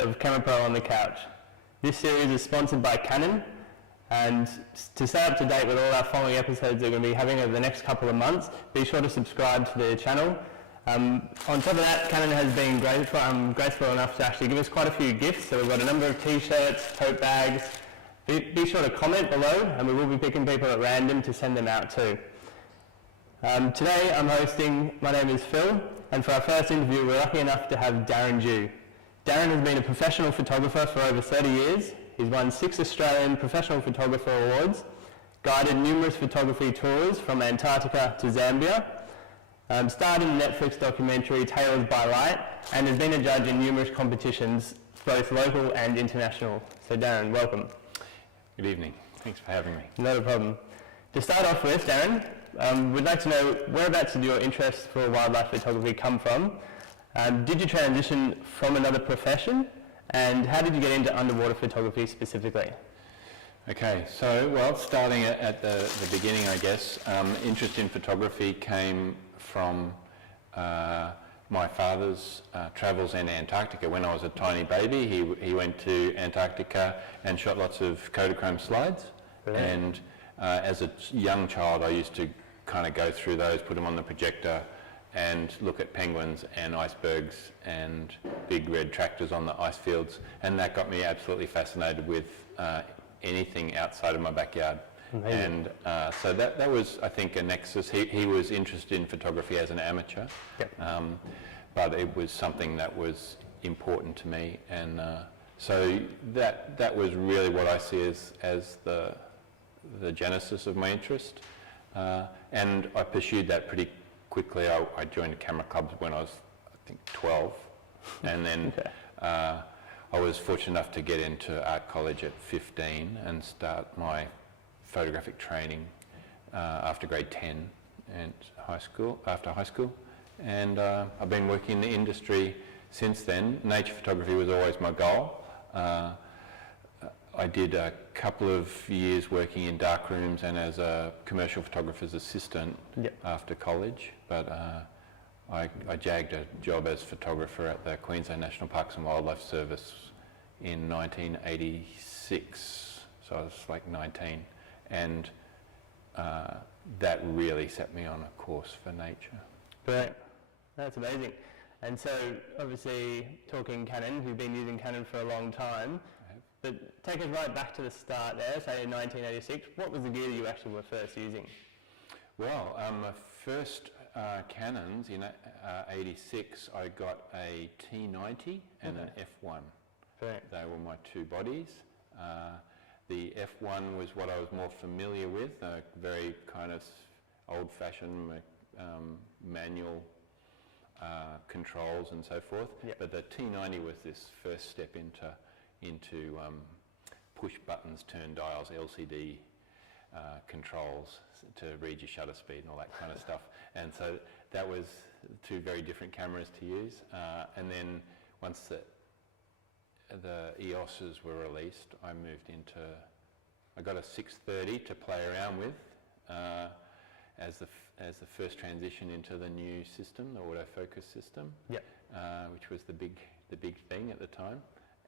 of CameraPro on the Couch. This series is sponsored by Canon, and to stay up to date with all our following episodes we're going to be having over the next couple of months, be sure to subscribe to the channel. On top of that, Canon has been graceful enough to actually give us quite a few gifts. So we've got a number of t-shirts, tote bags. Be sure to comment below, and we will be picking people at random to send them out too. Today I'm hosting, my name is Phil, and for our first interview we're lucky enough to have Darren Jew. Darren has been a professional photographer for over 30 years. He's won 6 Australian Professional Photographer Awards, guided numerous photography tours from Antarctica to Zambia, starred in the Netflix documentary Tales by Light, and has been a judge in numerous competitions, both local and international. So Darren, welcome. Good evening. Thanks for having me. Not a problem. To start off with, Darren, we'd like to know whereabouts did your interest for wildlife photography come from? Did you transition from another profession? And how did you get into underwater photography specifically? Okay, so well, starting at the beginning, I guess, interest in photography came from my father's travels in Antarctica. When I was a tiny baby, he went to Antarctica and shot lots of Kodachrome slides. Brilliant. And as a young child, I used to kind of go through those, put them on the projector, and look at penguins and icebergs and big red tractors on the ice fields, and that got me absolutely fascinated with anything outside of my backyard. Amazing. And so that was, I think, a nexus. He was interested in photography as an amateur, yep. But it was something that was important to me, and so that was really what I see as the genesis of my interest, and I pursued that pretty quickly. I joined camera clubs when I was, I think, 12, and then okay. I was fortunate enough to get into art college at 15 and start my photographic training after grade 10 and after high school, and I've been working in the industry since then. Nature photography was always my goal. I did a couple of years working in dark rooms and as a commercial photographer's assistant, yep. After college, but I jagged a job as photographer at the Queensland National Parks and Wildlife Service in 1986, so I was like 19, and that really set me on a course for nature. Great, that's amazing. And so obviously talking Canon, you've been using Canon for a long time. But take us right back to the start there, say in 1986. What was the gear that you actually were first using? Well, my first Canons in 86, I got a T90 and okay. An F1. Right. They were my two bodies. The F1 was what I was more familiar with, very kind of old-fashioned manual controls and so forth. Yep. But the T90 was this first step into push buttons, turn dials, LCD controls to read your shutter speed and all that kind of stuff. And so that was two very different cameras to use. And then once the EOSs were released, I got a 630 to play around with as the first transition into the new system, the autofocus system, yep. Which was the big thing at the time.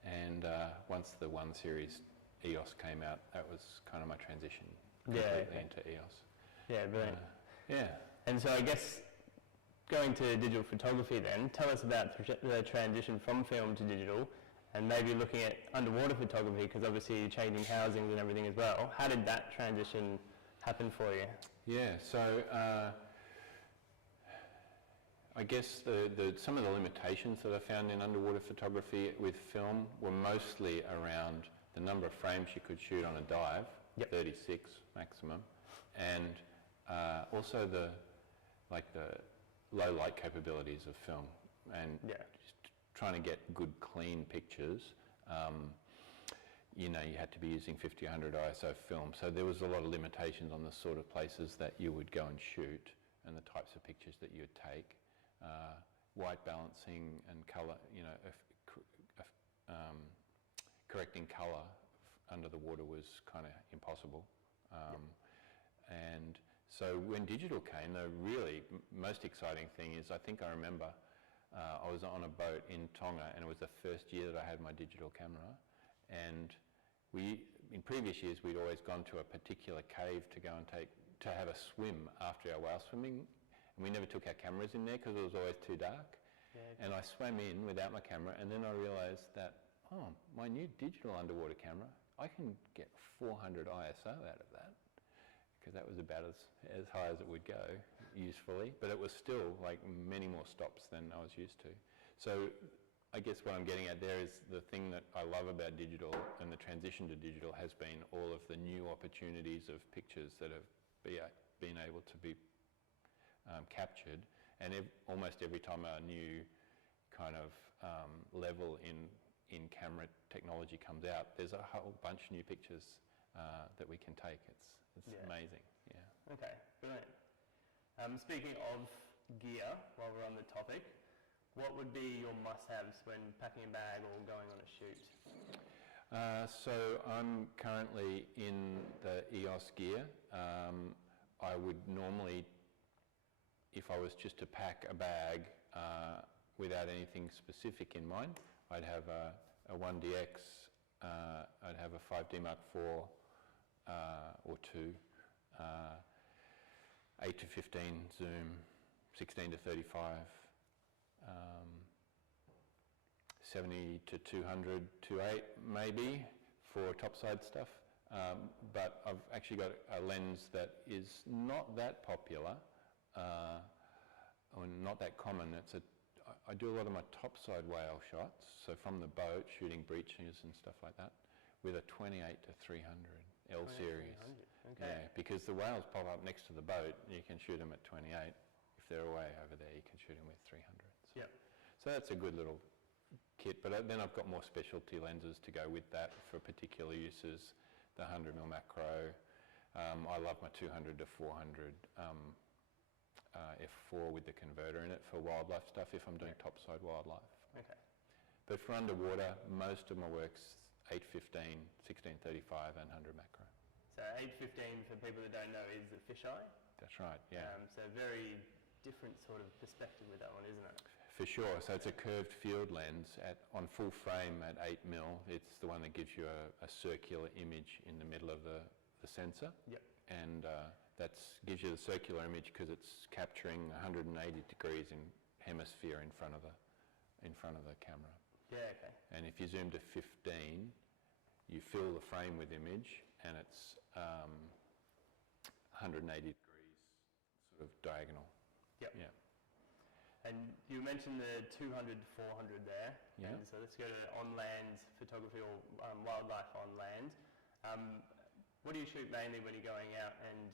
And once the 1 Series EOS came out, that was kind of my transition completely into EOS. Yeah, brilliant. Yeah. And so I guess going to digital photography then, tell us about the transition from film to digital, and maybe looking at underwater photography, because obviously you're changing housings and everything as well. How did that transition happen for you? Yeah, so I guess some of the limitations that I found in underwater photography with film were mostly around the number of frames you could shoot on a dive, yep. 36 maximum, and also the low light capabilities of film, and yeah. Just trying to get good clean pictures. You had to be using 50-100 ISO film, so there was a lot of limitations on the sort of places that you would go and shoot and the types of pictures that you would take. White balancing and colour, correcting colour under the water was kind of impossible. And so when digital came, the really most exciting thing is, I think I remember I was on a boat in Tonga, and it was the first year that I had my digital camera, and in previous years we'd always gone to a particular cave to go and have a swim after our whale swimming, and we never took our cameras in there because it was always too dark. Yeah. And I swam in without my camera, and then I realised that, oh, my new digital underwater camera, I can get 400 ISO out of that, because that was about as high as it would go, usefully, but it was still like many more stops than I was used to. So I guess what I'm getting at there is the thing that I love about digital and the transition to digital has been all of the new opportunities of pictures that have been able to be captured, and almost every time a new kind of level in camera technology comes out, there's a whole bunch of new pictures that we can take. It's amazing. Yeah. Okay, brilliant. Speaking of gear, while we're on the topic, what would be your must-haves when packing a bag or going on a shoot? So I'm currently in the EOS gear. I would normally, if I was just to pack a bag without anything specific in mind, I'd have a 1DX, I'd have a 5D Mark IV or 2, 8 to 15 zoom, 16 to 35, 70 to 200 2.8 maybe for topside stuff. But I've actually got a lens that is not that popular or not that common. I do a lot of my topside whale shots, so from the boat, shooting breaches and stuff like that, with a 28 to 300 L series. Okay. Yeah, because the whales pop up next to the boat, and you can shoot them at 28. If they're away over there, you can shoot them with 300. Yep. So that's a good little kit, but then I've got more specialty lenses to go with that for particular uses. The 100mm macro. I love my 200 to 400 f4 with the converter in it for wildlife stuff if I'm doing topside wildlife. Okay. But for underwater, most of my work's 8-15, 16-35 and 100 macro. So 8-15, for people that don't know, is the fisheye. That's right, yeah. So very different sort of perspective with that one, isn't it? For sure. So it's a curved field lens on full frame at 8mm. It's the one that gives you a circular image in the middle of the sensor. Yep. And that gives you the circular image because it's capturing 180 degrees in hemisphere in front of the camera. Yeah, okay. And if you zoom to 15, you fill the frame with image, and it's 180 degrees sort of diagonal. Yep. Yeah. And you mentioned the 200 to 400 there. Yeah. And so let's go to on-land photography or wildlife on land. What do you shoot mainly when you're going out, and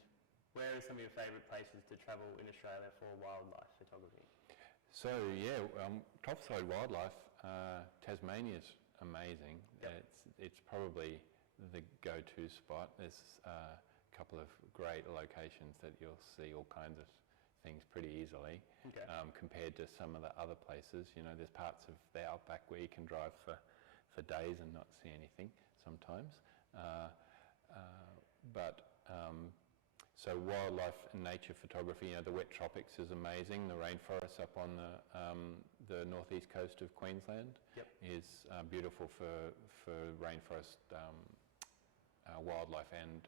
where are some of your favourite places to travel in Australia for wildlife photography? So yeah, topside wildlife, Tasmania's amazing. Yep. It's probably the go-to spot. There's a couple of great locations that you'll see all kinds of things pretty easily. Okay. Compared to some of the other places. You know, there's parts of the outback where you can drive for days and not see anything sometimes. So wildlife and nature photography, you know, the wet tropics is amazing. The rainforest up on the northeast coast of Queensland is beautiful for rainforest wildlife and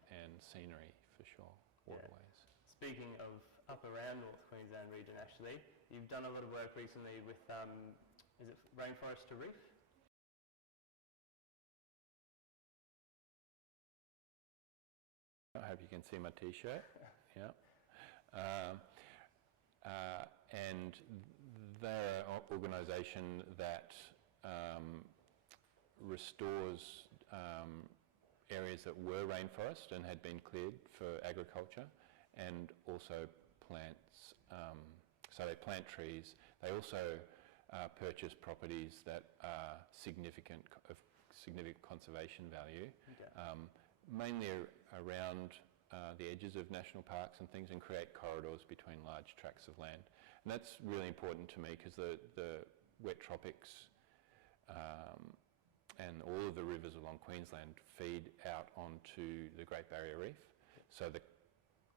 scenery for sure, waterways. Yeah. Speaking of up around North Queensland region, actually, you've done a lot of work recently with, is it Rainforest to Reef? I hope you can see my T-shirt. Yeah. And they're an organisation that restores areas that were rainforest and had been cleared for agriculture, and also plants. So they plant trees. They also purchase properties that are of significant conservation value. Okay. Mainly around the edges of national parks and things, and create corridors between large tracts of land. And that's really important to me because the wet tropics and all of the rivers along Queensland feed out onto the Great Barrier Reef. So the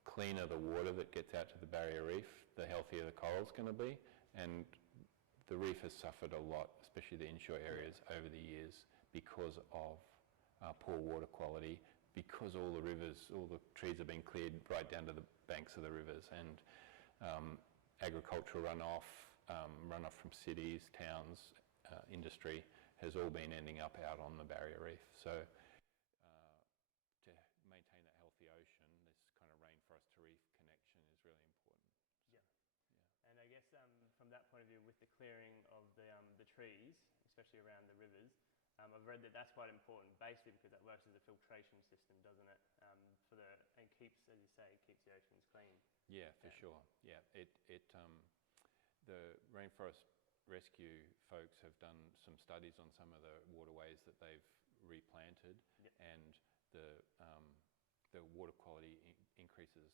cleaner the water that gets out to the Barrier Reef, the healthier the coral's going to be, and the reef has suffered a lot, especially the inshore areas over the years, because of poor water quality, because all the rivers, all the trees have been cleared right down to the banks of the rivers, and agricultural runoff, runoff from cities, towns, industry has all been ending up out on the barrier reef. So to maintain that healthy ocean, this kind of rainforest to reef connection is really important. Yeah. And I guess from that point of view, with the clearing of the trees, especially around the rivers, I've read that that's quite important, basically because that works as a filtration system, doesn't it? And keeps, as you say, keeps the oceans clean. Yeah, for sure. Yeah, the Rainforest Rescue folks have done some studies on some of the waterways that they've replanted, and the water quality increases.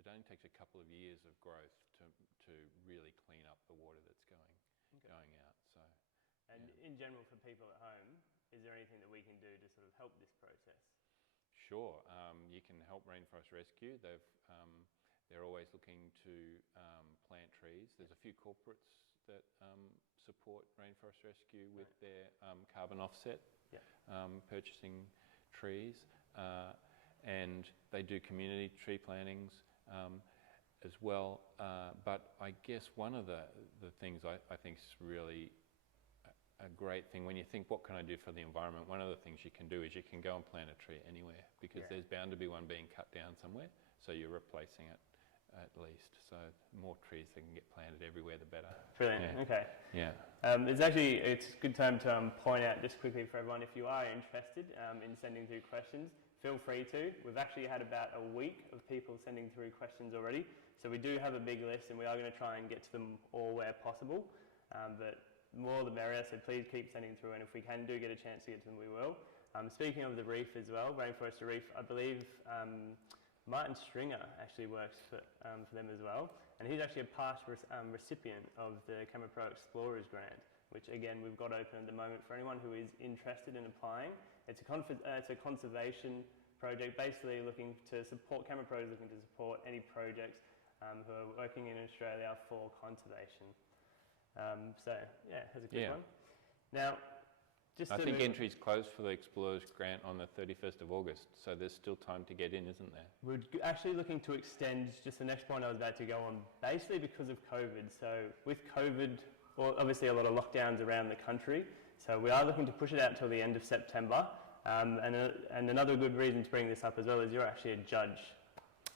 It only takes a couple of years of growth to really clean up the water that's going out. So. And in general, for people at home, is there anything that we can do to sort of help this process? Sure, you can help Rainforest Rescue. They're always looking to plant trees. There's a few corporates that support Rainforest Rescue with their carbon offset, purchasing trees, and they do community tree plantings as well. But I guess one of the things I think is really a great thing, when you think, what can I do for the environment, one of the things you can do is you can go and plant a tree anywhere, because there's bound to be one being cut down somewhere, so you're replacing it at least. So the more trees that can get planted everywhere, the better. Brilliant. Okay. Yeah. It's a good time to point out just quickly for everyone, if you are interested in sending through questions, feel free to. We've actually had about a week of people sending through questions already, so we do have a big list, and we are going to try and get to them all where possible. But more the merrier, so please keep sending through, and if we can get a chance to get to them, we will. Speaking of the reef as well, Rainforest Reef, I believe Martin Stringer actually works for them as well, and he's actually a past recipient of the CameraPro Explorers Grant, which again we've got open at the moment for anyone who is interested in applying. It's a conservation project, basically looking to support, CameraPro is looking to support any projects who are working in Australia for conservation. So yeah, that's a good one. Now, I think entry's closed for the Explorers Grant on the 31st of August, so there's still time to get in, isn't there? We're actually looking to extend, just the next point I was about to go on, basically because of COVID. So with COVID, well, obviously a lot of lockdowns around the country, so we are looking to push it out till the end of September. And another good reason to bring this up as well is you're actually a judge.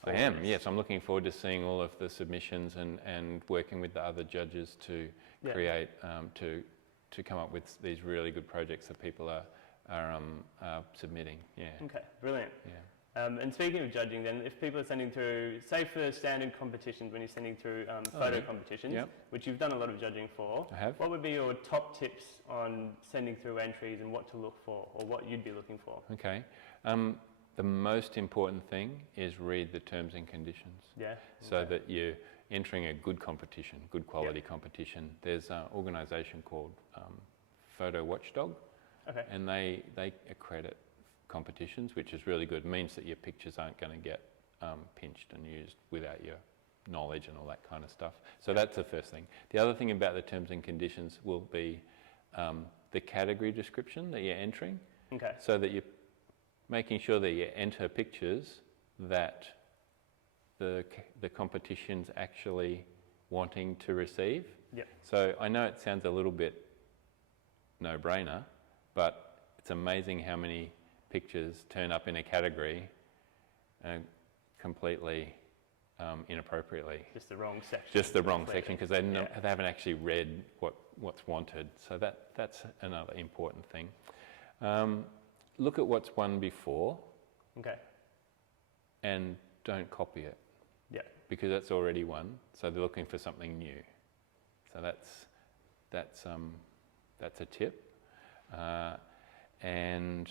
I am, yes. I'm looking forward to seeing all of the submissions and working with the other judges to create, to come up with these really good projects that people are submitting. Yeah. Okay, brilliant. Yeah. And speaking of judging then, if people are sending through, say for standard competitions, when you're sending through photo competitions, which you've done a lot of judging for, I have. What would be your top tips on sending through entries and what to look for, or what you'd be looking for? Okay. The most important thing is read the terms and conditions. Yeah. So that you're entering a good competition, good quality competition. There's an organisation called Photo Watchdog, and they accredit competitions, which is really good. It means that your pictures aren't going to get pinched and used without your knowledge and all that kind of stuff. So that's the first thing. The other thing about the terms and conditions will be the category description that you're entering. Okay. So that you're making sure that you enter pictures that the competition's actually wanting to receive. Yeah. So I know it sounds a little bit no-brainer, but it's amazing how many pictures turn up in a category completely inappropriately. Just the wrong section. Just the wrong section, because they haven't actually read what's wanted. So that's another important thing. Look at what's won before. Okay. And don't copy it. Yeah. Because that's already won. So they're looking for something new. So that's a tip. And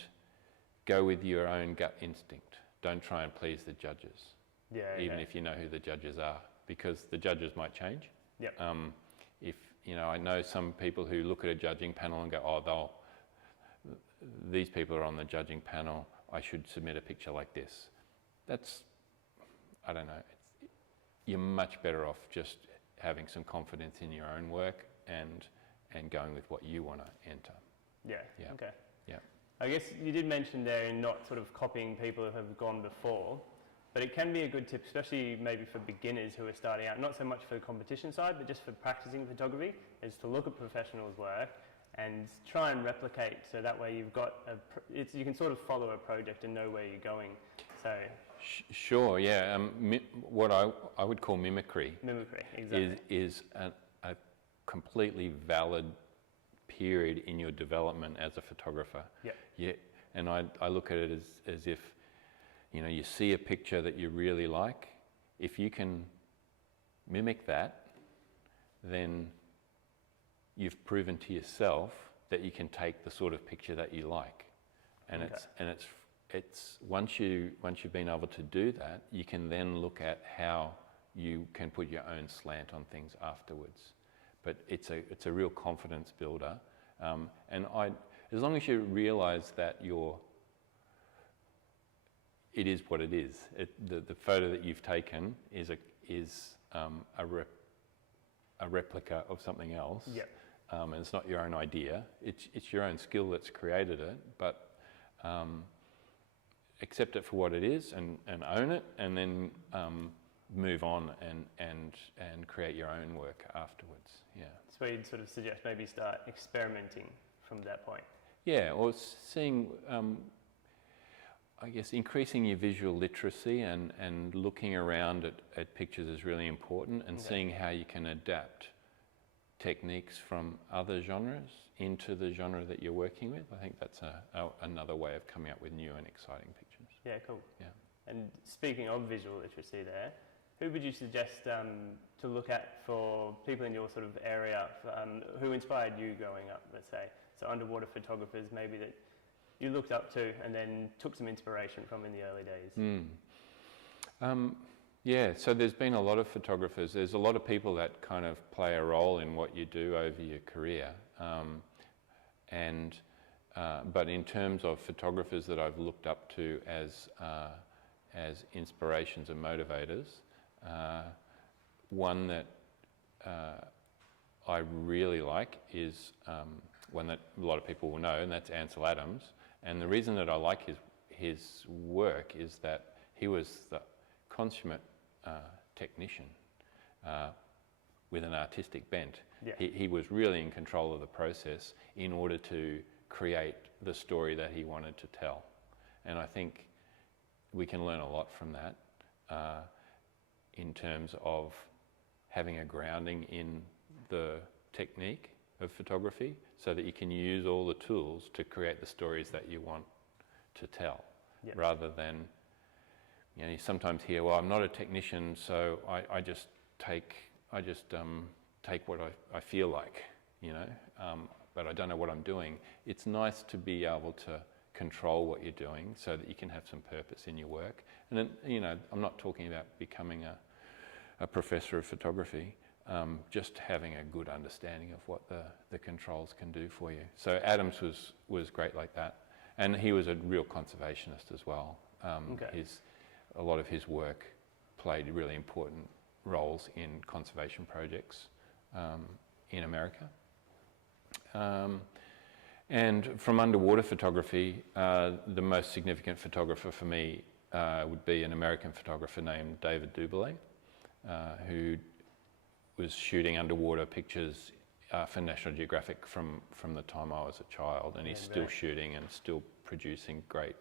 go with your own gut instinct. Don't try and please the judges. Yeah. Even if you know who the judges are, because the judges might change. Yeah. I know some people who look at a judging panel and go, these people are on the judging panel, I should submit a picture like this. I don't know. You're much better off just having some confidence in your own work and going with what you want to enter. Yeah. Yeah. Okay. Yeah. I guess you did mention there in not sort of copying people who have gone before, but it can be a good tip, especially maybe for beginners who are starting out, not so much for the competition side, but just for practicing photography, is to look at professionals' work and try and replicate, so that way you've got you can sort of follow a project and know where you're going. So Sure, yeah. What I would call mimicry. Mimicry, exactly. Is a completely valid period in your development as a photographer. Yeah. Yeah. And I look at it as if, you see a picture that you really like. If you can mimic that, then you've proven to yourself that you can take the sort of picture that you like. And it's once you've been able to do that, you can then look at how you can put your own slant on things afterwards. But it's a real confidence builder, and as long as you realise that it is what it is. The photo that you've taken is a replica of something else. Yep. And it's not your own idea. It's your own skill that's created it, but accept it for what it is and own it, and then move on and create your own work afterwards. Yeah. So you'd sort of suggest maybe start experimenting from that point. Yeah, or seeing, I guess, increasing your visual literacy and looking around at pictures is really important, and seeing how you can adapt techniques from other genres into the genre that you're working with. I think that's another way of coming up with new and exciting pictures. Yeah, cool. Yeah. And speaking of visual literacy there, who would you suggest to look at for people in your sort of area who inspired you growing up, let's say? So underwater photographers maybe that you looked up to and then took some inspiration from in the early days. Yeah, so there's been a lot of photographers. There's a lot of people that kind of play a role in what you do over your career. But in terms of photographers that I've looked up to as inspirations and motivators, one that I really like is one that a lot of people will know, and that's Ansel Adams. And the reason that I like his work is that he was the consummate technician with an artistic bent. Yeah. He was really in control of the process in order to create the story that he wanted to tell. And I think we can learn a lot from that in terms of having a grounding in the technique of photography so that you can use all the tools to create the stories that you want to tell, rather than, you sometimes hear, well, I'm not a technician, so I just take what I feel like, but I don't know what I'm doing. It's nice to be able to control what you're doing so that you can have some purpose in your work. And then, I'm not talking about becoming a professor of photography, just having a good understanding of what the controls can do for you. So Adams was great like that, and he was a real conservationist as well. A lot of his work played really important roles in conservation projects in America. And from underwater photography, the most significant photographer for me would be an American photographer named David Dew, who was shooting underwater pictures for National Geographic from the time I was a child, and he's still shooting and still producing great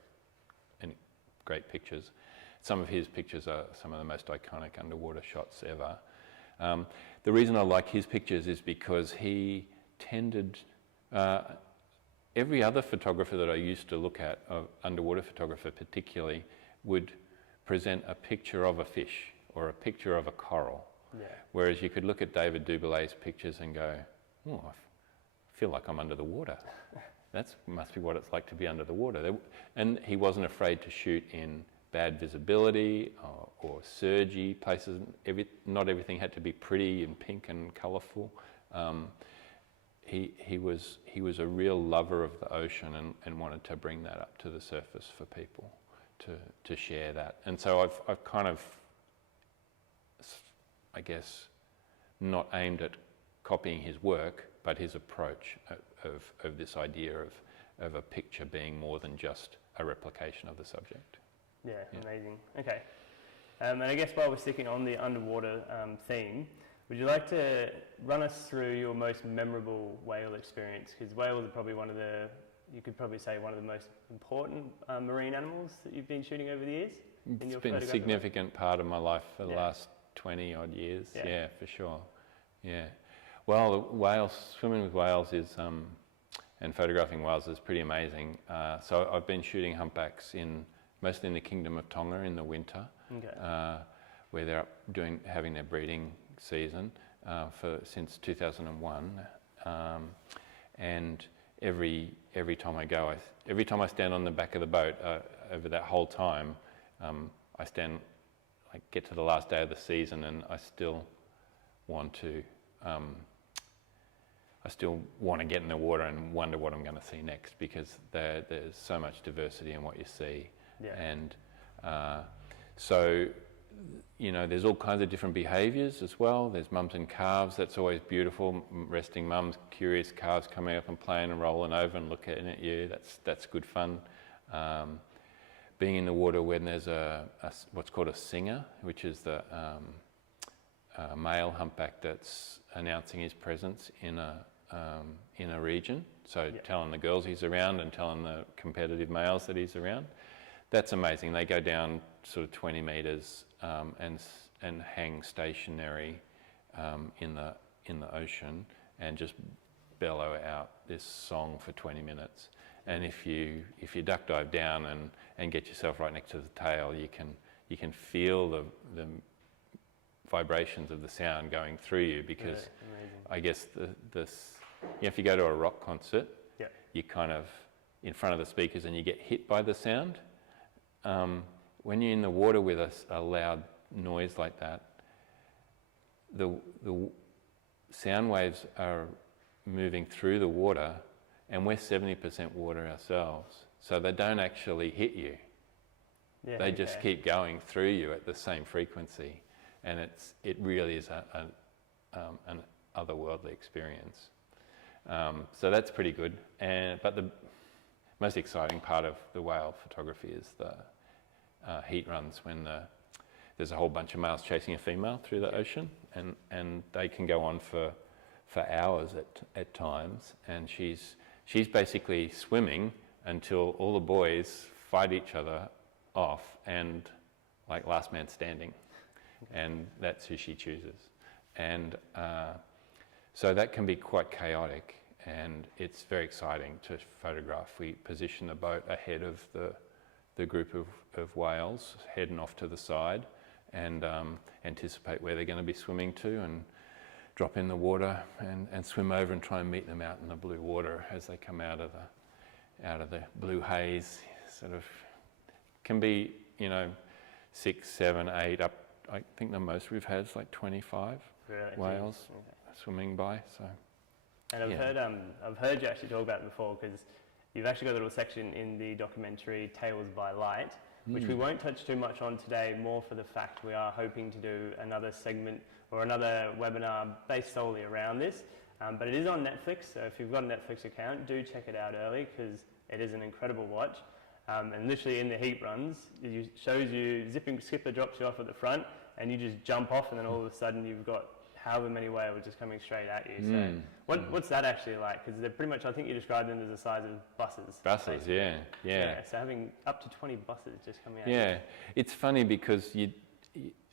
pictures. Some of his pictures are some of the most iconic underwater shots ever. The reason I like his pictures is because he tended, every other photographer that I used to look at, underwater photographer particularly, would present a picture of a fish or a picture of a coral. Yeah. Whereas you could look at David Dubél's pictures and go, oh, I feel like I'm under the water. That must be what it's like to be under the water. And he wasn't afraid to shoot in bad visibility or surgy places. Not everything had to be pretty and pink and colourful. He was a real lover of the ocean and wanted to bring that up to the surface for people to share that. And so I've kind of, I guess, not aimed at copying his work, but his approach of this idea of a picture being more than just a replication of the subject. Yeah, amazing. Okay. And I guess while we're sticking on the underwater theme, would you like to run us through your most memorable whale experience? Because whales are probably you could probably say one of the most important marine animals that you've been shooting over the years. It's been a significant part of my life for the last 20 odd years. Yeah, for sure. Yeah. Well, swimming with whales is, and photographing whales is pretty amazing. So I've been shooting humpbacks mostly in the Kingdom of Tonga in the winter, where they're having their breeding season since 2001, and every time I go, every time I stand on the back of the boat over that whole time, I get to the last day of the season, and I still want to get in the water and wonder what I'm going to see next, because there's so much diversity in what you see. And so, there's all kinds of different behaviours as well. There's mums and calves. That's always beautiful. Resting mums, curious calves coming up and playing and rolling over and looking at you. That's good fun. Being in the water when there's what's called a singer, which is the male humpback that's announcing his presence in a region. So telling the girls he's around and telling the competitive males that he's around. That's amazing. They go down sort of 20 metres and hang stationary in the ocean and just bellow out this song for 20 minutes. And if you duck dive down and get yourself right next to the tail, you can feel the vibrations of the sound going through you, because I guess if you go to a rock concert, you're kind of in front of the speakers and you get hit by the sound. When you're in the water with a loud noise like that, the sound waves are moving through the water, and we're 70% water ourselves, so they don't actually hit you. They just keep going through you at the same frequency, and it really is an otherworldly experience. So that's pretty good. But the most exciting part of the whale photography is the heat runs, when there's a whole bunch of males chasing a female through the ocean, and they can go on for hours at times, and she's basically swimming until all the boys fight each other off, and like last man standing, and that's who she chooses. And so that can be quite chaotic, and it's very exciting to photograph. We position the boat ahead of the group of whales, heading off to the side, and anticipate where they're going to be swimming to, and drop in the water and swim over and try and meet them out in the blue water as they come out of the blue haze. Sort of can be 6, 7, 8 up. I think the most we've had is like 25 whales swimming by. So. And I've heard you actually talk about it before, because you've actually got a little section in the documentary Tales by Light, which we won't touch too much on today, more for the fact we are hoping to do another segment or another webinar based solely around this. But it is on Netflix, so if you've got a Netflix account, do check it out early, because it is an incredible watch. And literally in the heat runs, it shows you skipper drops you off at the front, and you just jump off, and then all of a sudden you've got however many whales just coming straight at you. So what's that actually like? Because they're pretty much, I think you described them as the size of buses. Buses, yeah. So having up to 20 buses just coming at you. Yeah, it's funny because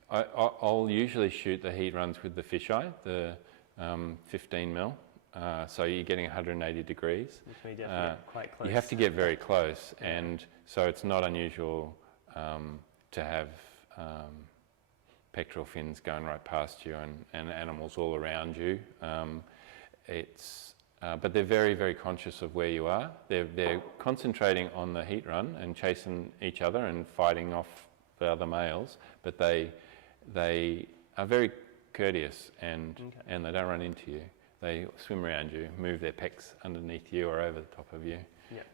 I'll usually shoot the heat runs with the fisheye, the 15 mil. So you're getting 180 degrees. Which we definitely get quite close. You have to get very close, and so it's not unusual to have pectoral fins going right past you and animals all around you. But they're very, very conscious of where you are. They're concentrating on the heat run and chasing each other and fighting off the other males, but they are very courteous and they don't run into you. They swim around you, move their pecs underneath you or over the top of you.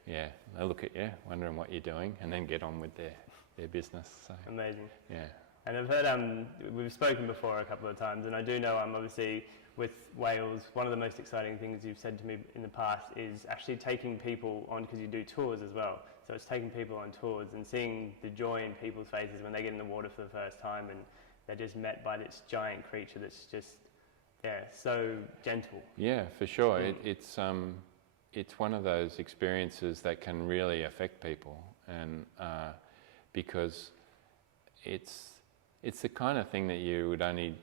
Yeah, they look at you, wondering what you're doing, and then get on with their business. So, amazing. Yeah. And I've heard, we've spoken before a couple of times, and I do know obviously with Wales, one of the most exciting things you've said to me in the past is actually taking people on, because you do tours as well. So it's taking people on tours and seeing the joy in people's faces when they get in the water for the first time and they're just met by this giant creature that's just, yeah, so gentle. Yeah, for sure. It's one of those experiences that can really affect people, and because it's the kind of thing that you would only,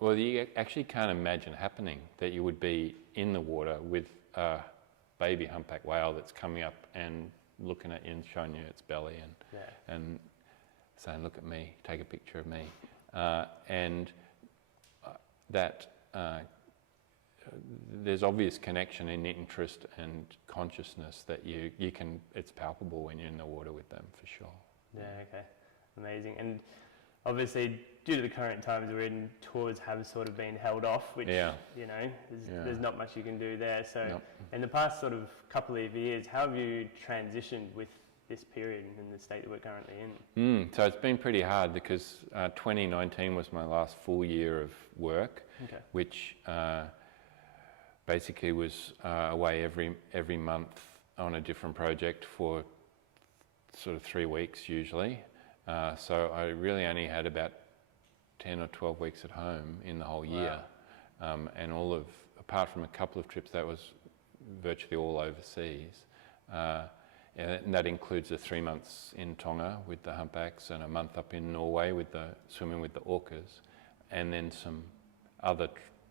well, you actually can't imagine happening, that you would be in the water with a baby humpback whale that's coming up and looking at you and showing you its belly and saying, look at me, take a picture of me. There's obvious connection in interest and consciousness that you can, it's palpable when you're in the water with them, for sure. Yeah, okay. Amazing. And obviously, due to the current times we're in, tours have sort of been held off, which, there's not much you can do there. So in the past sort of couple of years, how have you transitioned with this period in the state that we're currently in? So it's been pretty hard because 2019 was my last full year of work, which basically was away every month on a different project for sort of 3 weeks usually. So I really only had about 10 or 12 weeks at home in the whole year. And apart from a couple of trips, that was virtually all overseas. And that includes the 3 months in Tonga with the humpbacks and a month up in Norway with swimming with the orcas, and then some other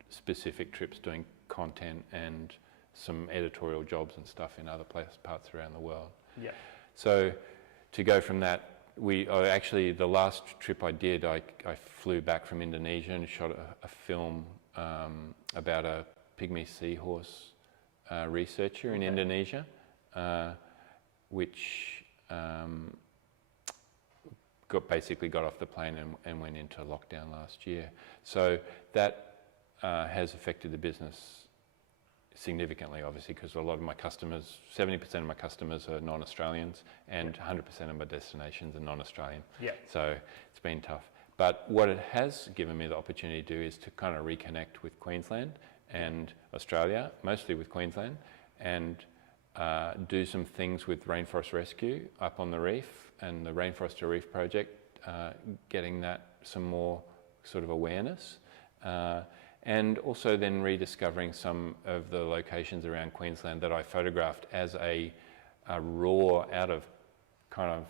specific trips doing content and some editorial jobs and stuff in other parts around the world. Yeah. So to go from that, actually the last trip I did, I flew back from Indonesia and shot a film about a pygmy seahorse researcher in Indonesia, which basically got off the plane and went into lockdown last year. So that has affected the business significantly, obviously, because a lot of my customers, 70% of my customers are non-Australians, and 100% of my destinations are non-Australian. Yeah. So it's been tough. But what it has given me the opportunity to do is to kind of reconnect with Queensland and Australia, mostly with Queensland, and do some things with Rainforest Rescue up on the reef and the Rainforest to Reef project, getting that some more sort of awareness. And also then rediscovering some of the locations around Queensland that I photographed as a raw, out of kind of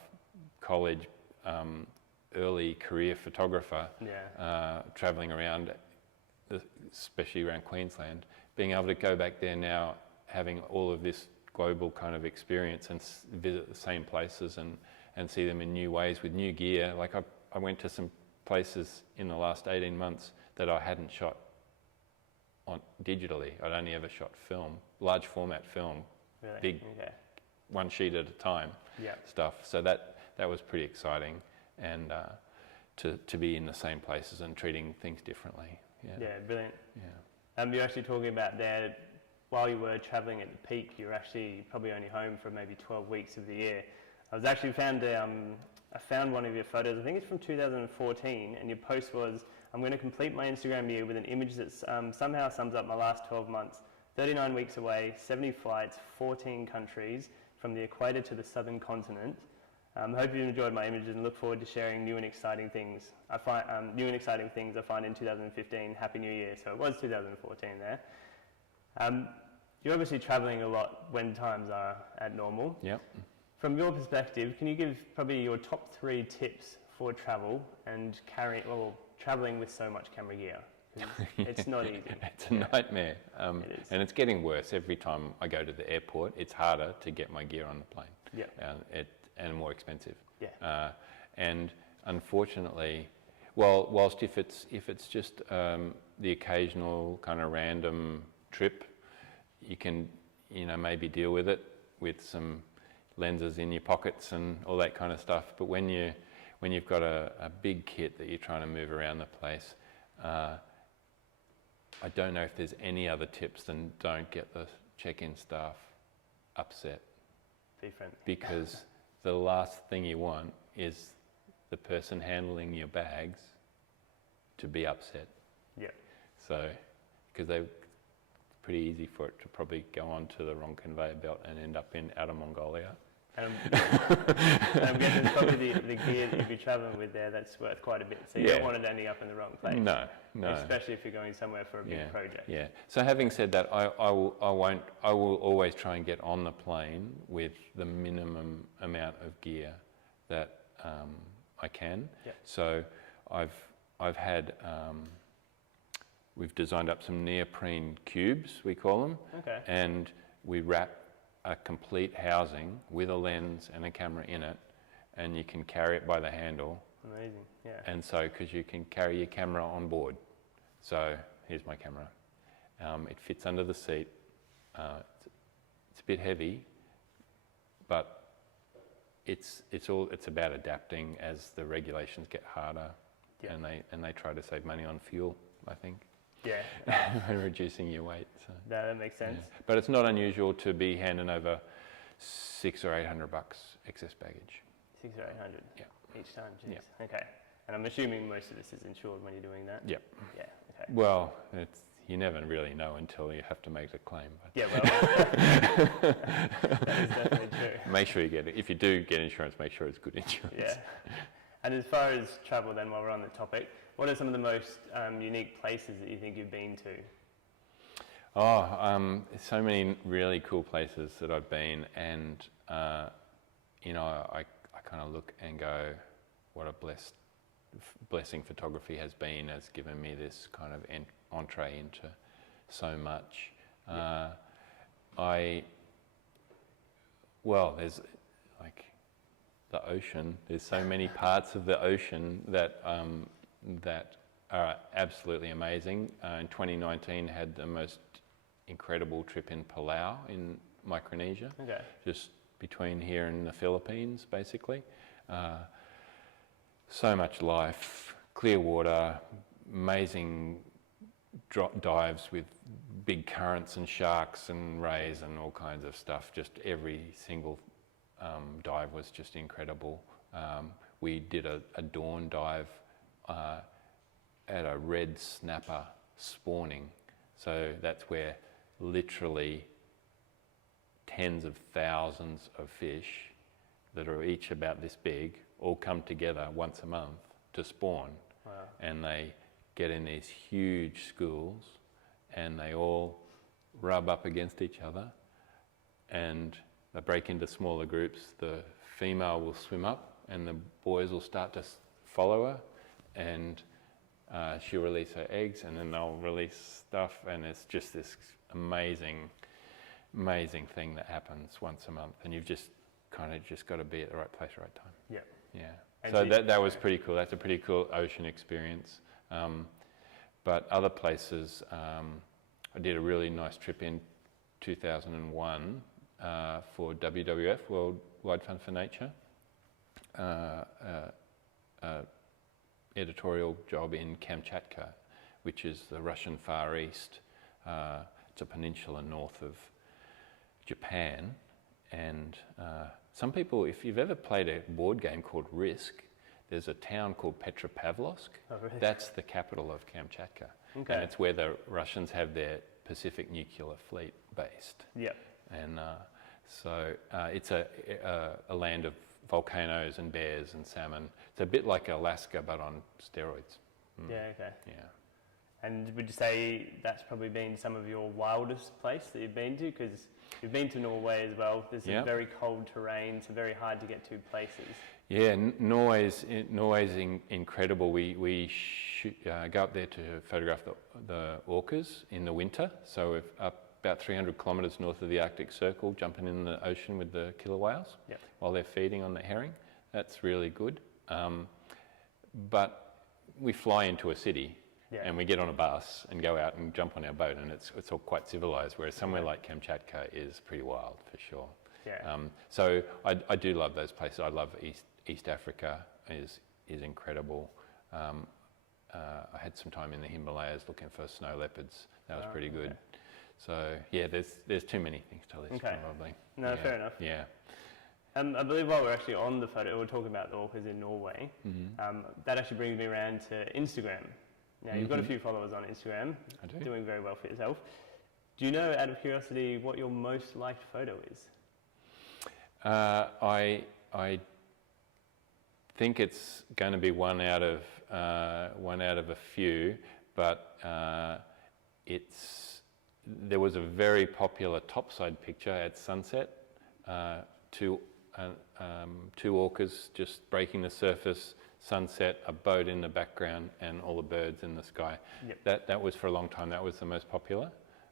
college, early career photographer, travelling around, especially around Queensland. Being able to go back there now, having all of this global kind of experience and visit the same places and see them in new ways with new gear. Like I went to some places in the last 18 months that I hadn't shot on digitally. I'd only ever shot film, large format film, big, one sheet at a time stuff. So that was pretty exciting, and to be in the same places and treating things differently. Yeah, brilliant. Yeah. You're actually talking about there, while you were travelling at the peak, you were actually probably only home for maybe 12 weeks of the year. I found one of your photos, I think it's from 2014, and your post was, I'm going to complete my Instagram year with an image that somehow sums up my last 12 months. 39 weeks away, 70 flights, 14 countries, from the equator to the southern continent. I hope you enjoyed my images and look forward to sharing new and exciting things. I find in 2015. Happy New Year. So it was 2014 there. You're obviously travelling a lot when times are at normal. Yep. From your perspective, can you give probably your top 3 tips for travel and travelling with so much camera gear? It's not easy. It's a nightmare. It is. And it's getting worse. Every time I go to the airport, it's harder to get my gear on the plane. Yeah. And more expensive. Yeah. And unfortunately, whilst if it's just the occasional kind of random trip, you can maybe deal with it with some lenses in your pockets and all that kind of stuff. But when you've got a big kit that you're trying to move around the place, I don't know if there's any other tips than don't get the check-in staff upset. Be friendly. Because the last thing you want is the person handling your bags to be upset. Yeah. So, because it's pretty easy for it to probably go onto the wrong conveyor belt and end up in outer Mongolia. And I'm guessing it's probably the gear that you'd be travelling with there that's worth quite a bit. So you don't want it ending up in the wrong place. No. Especially if you're going somewhere for a big project. Yeah. So having said that, I will always try and get on the plane with the minimum amount of gear that I can. Yeah. So I've had we've designed up some neoprene cubes, we call them. Okay. And we wrap a complete housing with a lens and a camera in it, and you can carry it by the handle. Amazing, yeah. And so, because you can carry your camera on board. So here's my camera. It fits under the seat. It's a bit heavy, but it's about adapting as the regulations get harder, and they try to save money on fuel, I think. Yeah. And reducing your weight. So. No, that makes sense. Yeah. But it's not unusual to be handing over $600 or $800 excess baggage. 600 or 800. Yeah. Each time. Jeez. Yeah. Okay. And I'm assuming most of this is insured when you're doing that. Yeah. Yeah. Okay. Well, you never really know until you have to make the claim. But Yeah. Well, that is definitely true. make sure you get it. If you do get insurance, make sure it's good insurance. Yeah. And as far as travel, then, while we're on the topic, what are some of the most unique places that you think you've been to? Oh, so many really cool places that I've been, and you know, I kind of look and go, what a blessing photography has been, has given me this kind of entree into so much. There's like the ocean. There's so many parts of the ocean that are absolutely amazing. In 2019, had the most incredible trip in Palau in Micronesia, just between here and the Philippines, basically. So much life, clear water, amazing dives with big currents and sharks and rays and all kinds of stuff. Just every single dive was just incredible. We did a dawn dive at a red snapper spawning. So that's where literally tens of thousands of fish that are each about this big all come together once a month to spawn. Wow. And they get in these huge schools and they all rub up against each other and they break into smaller groups. The female will swim up and the boys will start to follow her, and she'll release her eggs, and then they'll release stuff, and it's just this amazing thing that happens once a month, and you've just kind of just got to be at the right place, right time. Yeah. Yeah. And so that was pretty cool. That's a pretty cool ocean experience. But other places, I did a really nice trip in 2001 for WWF, World Wide Fund for Nature. Editorial job in Kamchatka, which is the Russian Far East. It's a peninsula north of Japan, and some people, if you've ever played a board game called Risk, there's a town called Petropavlovsk. Oh, really? That's the capital of Kamchatka, Okay. and it's where the Russians have their Pacific nuclear fleet based. Yeah. And so it's a land of volcanoes and bears and salmon. It's a bit like Alaska, but on steroids. Mm. Yeah, okay. Yeah. And would you say that's probably been some of your wildest place that you've been to? Because you've been to Norway as well. There's some very cold terrain, so very hard to get to places. Yeah, Norway's incredible. We go up there to photograph the orcas in the winter. So we're up about 300 kilometres north of the Arctic Circle, jumping in the ocean with the killer whales while they're feeding on the herring. That's really good. But we fly into a city and we get on a bus and go out and jump on our boat, and it's all quite civilised, whereas somewhere like Kamchatka is pretty wild for sure. Yeah. So I do love those places. I love East Africa is incredible. I had some time in the Himalayas looking for snow leopards. That was pretty good. So yeah, there's too many things to list probably. No, fair enough. Yeah. I believe while we're actually on the photo, we're talking about the orcas in Norway. That actually brings me around to Instagram. Now, you've got a few followers on Instagram. I do. Doing very well for yourself. Do you know, out of curiosity, what your most liked photo is? I think it's going to be one out of a few, but there was a very popular topside picture at sunset. Two orcas just breaking the surface, sunset, a boat in the background, and all the birds in the sky. Yep. That was for a long time. That was the most popular,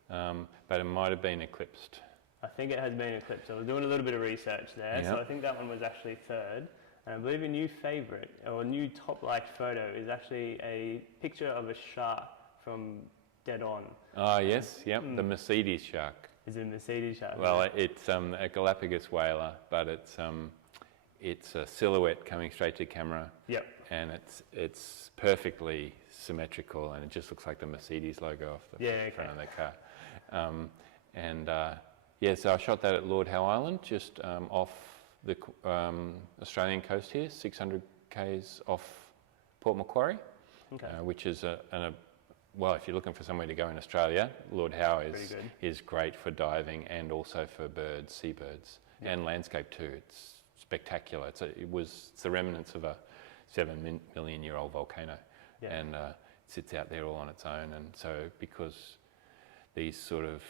but it might have been eclipsed. I think it has been eclipsed. I was doing a little bit of research there, so I think that one was actually third. And I believe a new favourite, or a new top-liked photo, is actually a picture of a shark from Dead On. Oh, yes, yep, the Mercedes shark. Is it a Mercedes shark? Well, it's a Galapagos whaler, but it's a silhouette coming straight to camera. Yep. And it's perfectly symmetrical, and it just looks like the Mercedes logo off the front of the car. So I shot that at Lord Howe Island, just off the Australian coast here, 600 k's off Port Macquarie, which is well, if you're looking for somewhere to go in Australia, Lord Howe is great for diving and also for birds, seabirds, and landscape too. It's spectacular. It's the remnants of a 7 million year old volcano, and it sits out there all on its own. And so, because these sort of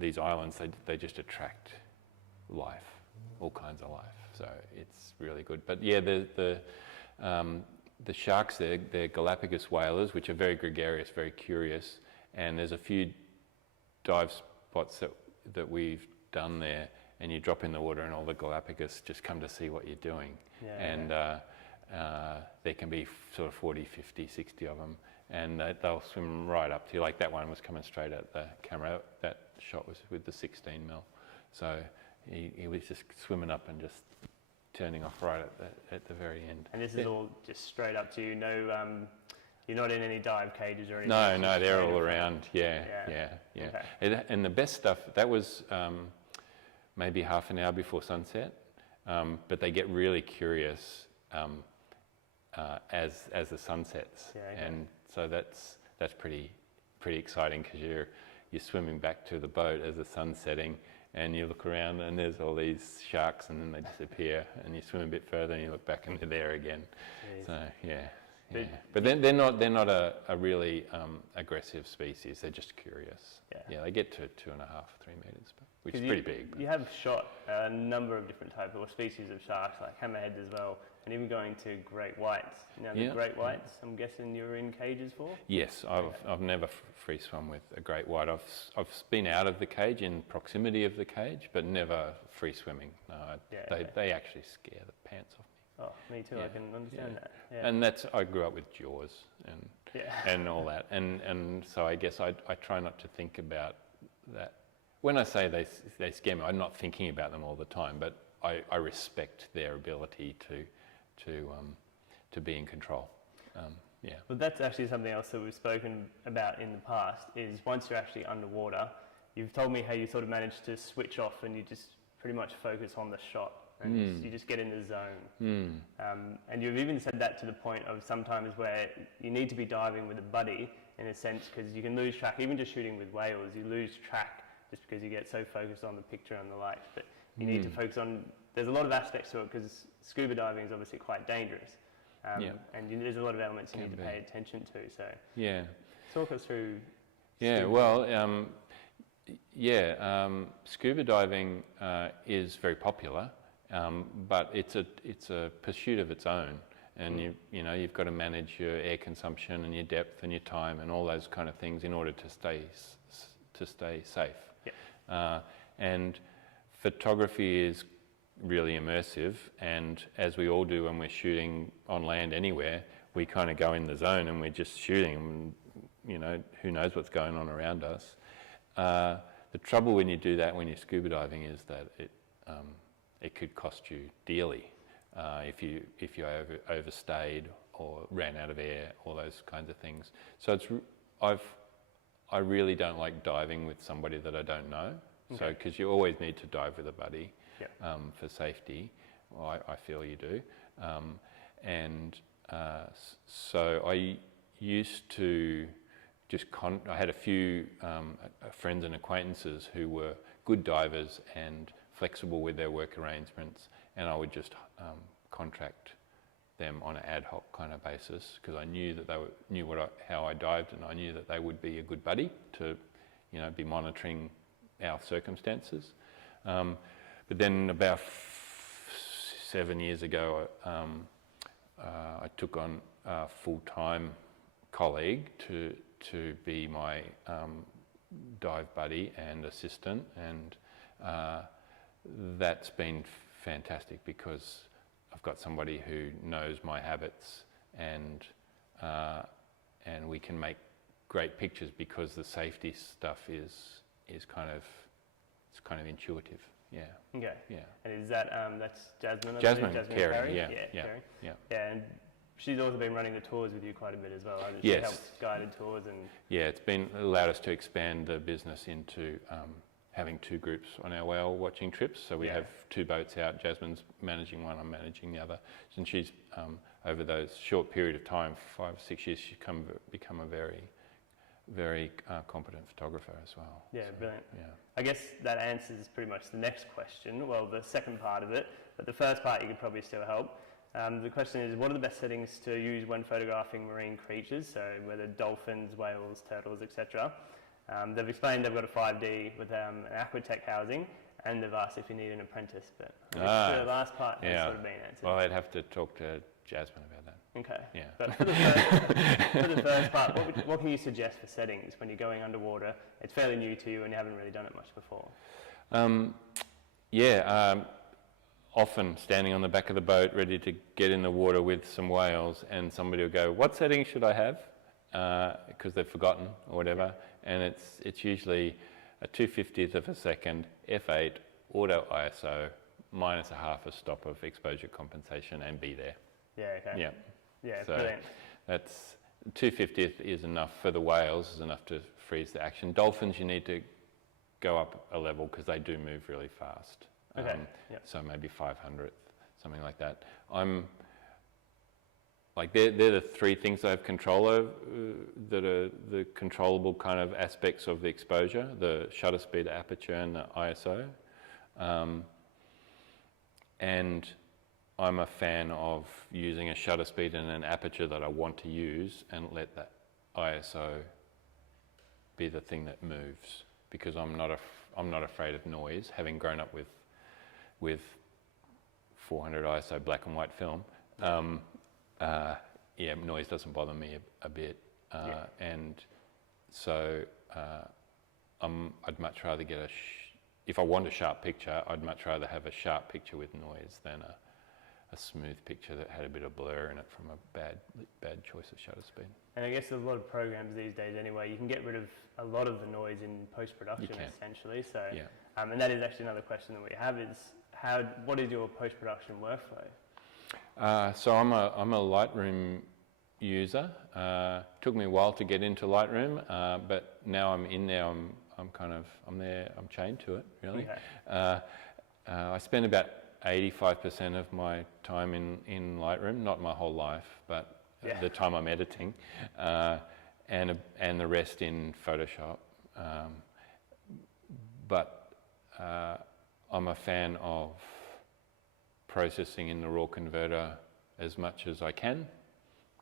these islands, they just attract life, all kinds of life. So it's really good. But yeah, the sharks there, they're Galapagos whalers, which are very gregarious, very curious, and there's a few dive spots that we've done there, and you drop in the water and all the Galapagos just come to see what you're doing. There can be sort of 40, 50, 60 of them, and they'll swim right up to you. Like that one was coming straight at the camera. That shot was with the 16mm. So he was just swimming up and just turning off right at the very end. And this is all just straight up to you, no, you're not in any dive cages or anything? No, they're all around, yeah. Okay. And the best stuff, that was maybe half an hour before sunset, but they get really curious as the sun sets. And so that's pretty exciting, because you're swimming back to the boat as the sun's setting, and you look around and there's all these sharks, and then they disappear, and you swim a bit further and you look back and they're there again. Jeez. So but they're not a really aggressive species. They're just curious. They get to 2.5, 3 meters, which is pretty big. You have shot a number of different types or species of sharks, like hammerheads as well, and even going to great whites. Now, the great whites, I'm guessing you're in cages for? Yes, I've never free swum with a great white. I've been out of the cage, in proximity of the cage, but never free swimming. No, they actually scare the pants off me. Oh, me too. I can understand that. Yeah. And I grew up with Jaws and all that, and so I guess I try not to think about that. When I say they scare me, I'm not thinking about them all the time, but I respect their ability to be in control. Well, that's actually something else that we've spoken about in the past, is once you're actually underwater, you've told me how you sort of managed to switch off and you just pretty much focus on the shot, and you just get in the zone. And you've even said that to the point of sometimes where you need to be diving with a buddy, in a sense, because you can lose track. Even just shooting with whales, you lose track just because you get so focused on the picture and the light. But you need to focus on, there's a lot of aspects to it, because scuba diving is obviously quite dangerous. And there's a lot of elements you need to pay attention to. So talk us through. Scuba diving is very popular, but it's a pursuit of its own, and you've got to manage your air consumption and your depth and your time and all those kind of things in order to stay safe. And photography is really immersive, and as we all do when we're shooting on land anywhere, we kind of go in the zone and we're just shooting, and who knows what's going on around us. The trouble when you do that when you're scuba diving is that it could cost you dearly if you overstayed or ran out of air, all those kinds of things. So I really don't like diving with somebody that I don't know. So, because you always need to dive with a buddy Yep. For safety. Well, I feel you do. So I used to I had a few friends and acquaintances who were good divers and flexible with their work arrangements, and I would just contract them on an ad hoc kind of basis, because I knew that they knew how I dived, and I knew that they would be a good buddy to, be monitoring our circumstances. But then about 7 years ago, I took on a full-time colleague to be my dive buddy and assistant, and that's been fantastic because I've got somebody who knows my habits, and we can make great pictures because the safety stuff is kind of intuitive. Yeah. Okay. Yeah. And is that that's Jasmine? Jasmine Carey. Carey. Yeah. Carey. Yeah. Yeah, and she's also been running the tours with you quite a bit as well, hasn't she? Yes. She helps guided tours and. Yeah, it's allowed us to expand the business into having two groups on our whale watching trips. So we have two boats out. Jasmine's managing one, I'm managing the other. And she's over those short period of time, 5 or 6 years, she's become a very, very competent photographer as well. Yeah, so, brilliant. Yeah. I guess that answers pretty much the next question. Well, the second part of it, but the first part you could probably still help. The question is, what are the best settings to use when photographing marine creatures? So whether dolphins, whales, turtles, etc. They've explained they've got a 5D with an aquatech housing, and they've asked if you need an apprentice. But the last part has sort of been answered. Well, I'd have to talk to Jasmine about that. Okay. Yeah. But for the first part, what can you suggest for settings when you're going underwater? It's fairly new to you and you haven't really done it much before. Often standing on the back of the boat ready to get in the water with some whales, and somebody will go, what settings should I have? Because they've forgotten or whatever. And it's usually a 2/50th of a second, f8, auto ISO, minus a half a stop of exposure compensation, and be there. Yeah, okay. Yeah. Yeah, So brilliant. that's 2/50th is enough for the whales, is enough to freeze the action. Dolphins, you need to go up a level because they do move really fast. Okay. So maybe 500th, something like that. They're the three things I have control over that are the controllable kind of aspects of the exposure: the shutter speed, aperture, and the ISO. And I'm a fan of using a shutter speed and an aperture that I want to use, and let that ISO be the thing that moves, because I'm not afraid of noise, having grown up with 400 ISO black and white film. Noise doesn't bother me a bit, and so I'd much rather get if I want a sharp picture, I'd much rather have a sharp picture with noise than a smooth picture that had a bit of blur in it from a bad choice of shutter speed. And I guess there's a lot of programs these days anyway, you can get rid of a lot of the noise in post-production essentially. So, and that is actually another question that we have is, what is your post-production workflow? So I'm a Lightroom user. Took me a while to get into Lightroom, but now I'm in there. I'm there. I'm chained to it, really. Okay. I spend about 85% of my time in Lightroom, not my whole life, but the time I'm editing, and the rest in Photoshop. But I'm a fan of processing in the raw converter as much as I can,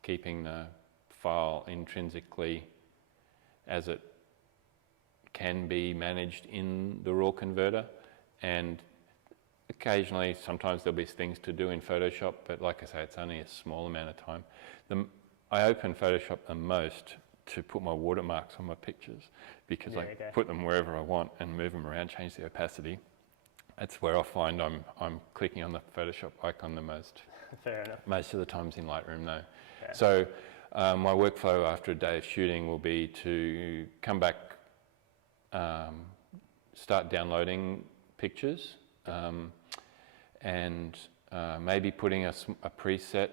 keeping the file intrinsically as it can be managed in the raw converter, and occasionally, sometimes there'll be things to do in Photoshop, but like I say, it's only a small amount of time. I open Photoshop the most to put my watermarks on my pictures, because I put them wherever I want and move them around, change the opacity. That's where I find I'm clicking on the Photoshop icon the most. Fair enough. Most of the time's in Lightroom though. Yeah. So my workflow after a day of shooting will be to come back, start downloading pictures, and maybe putting a preset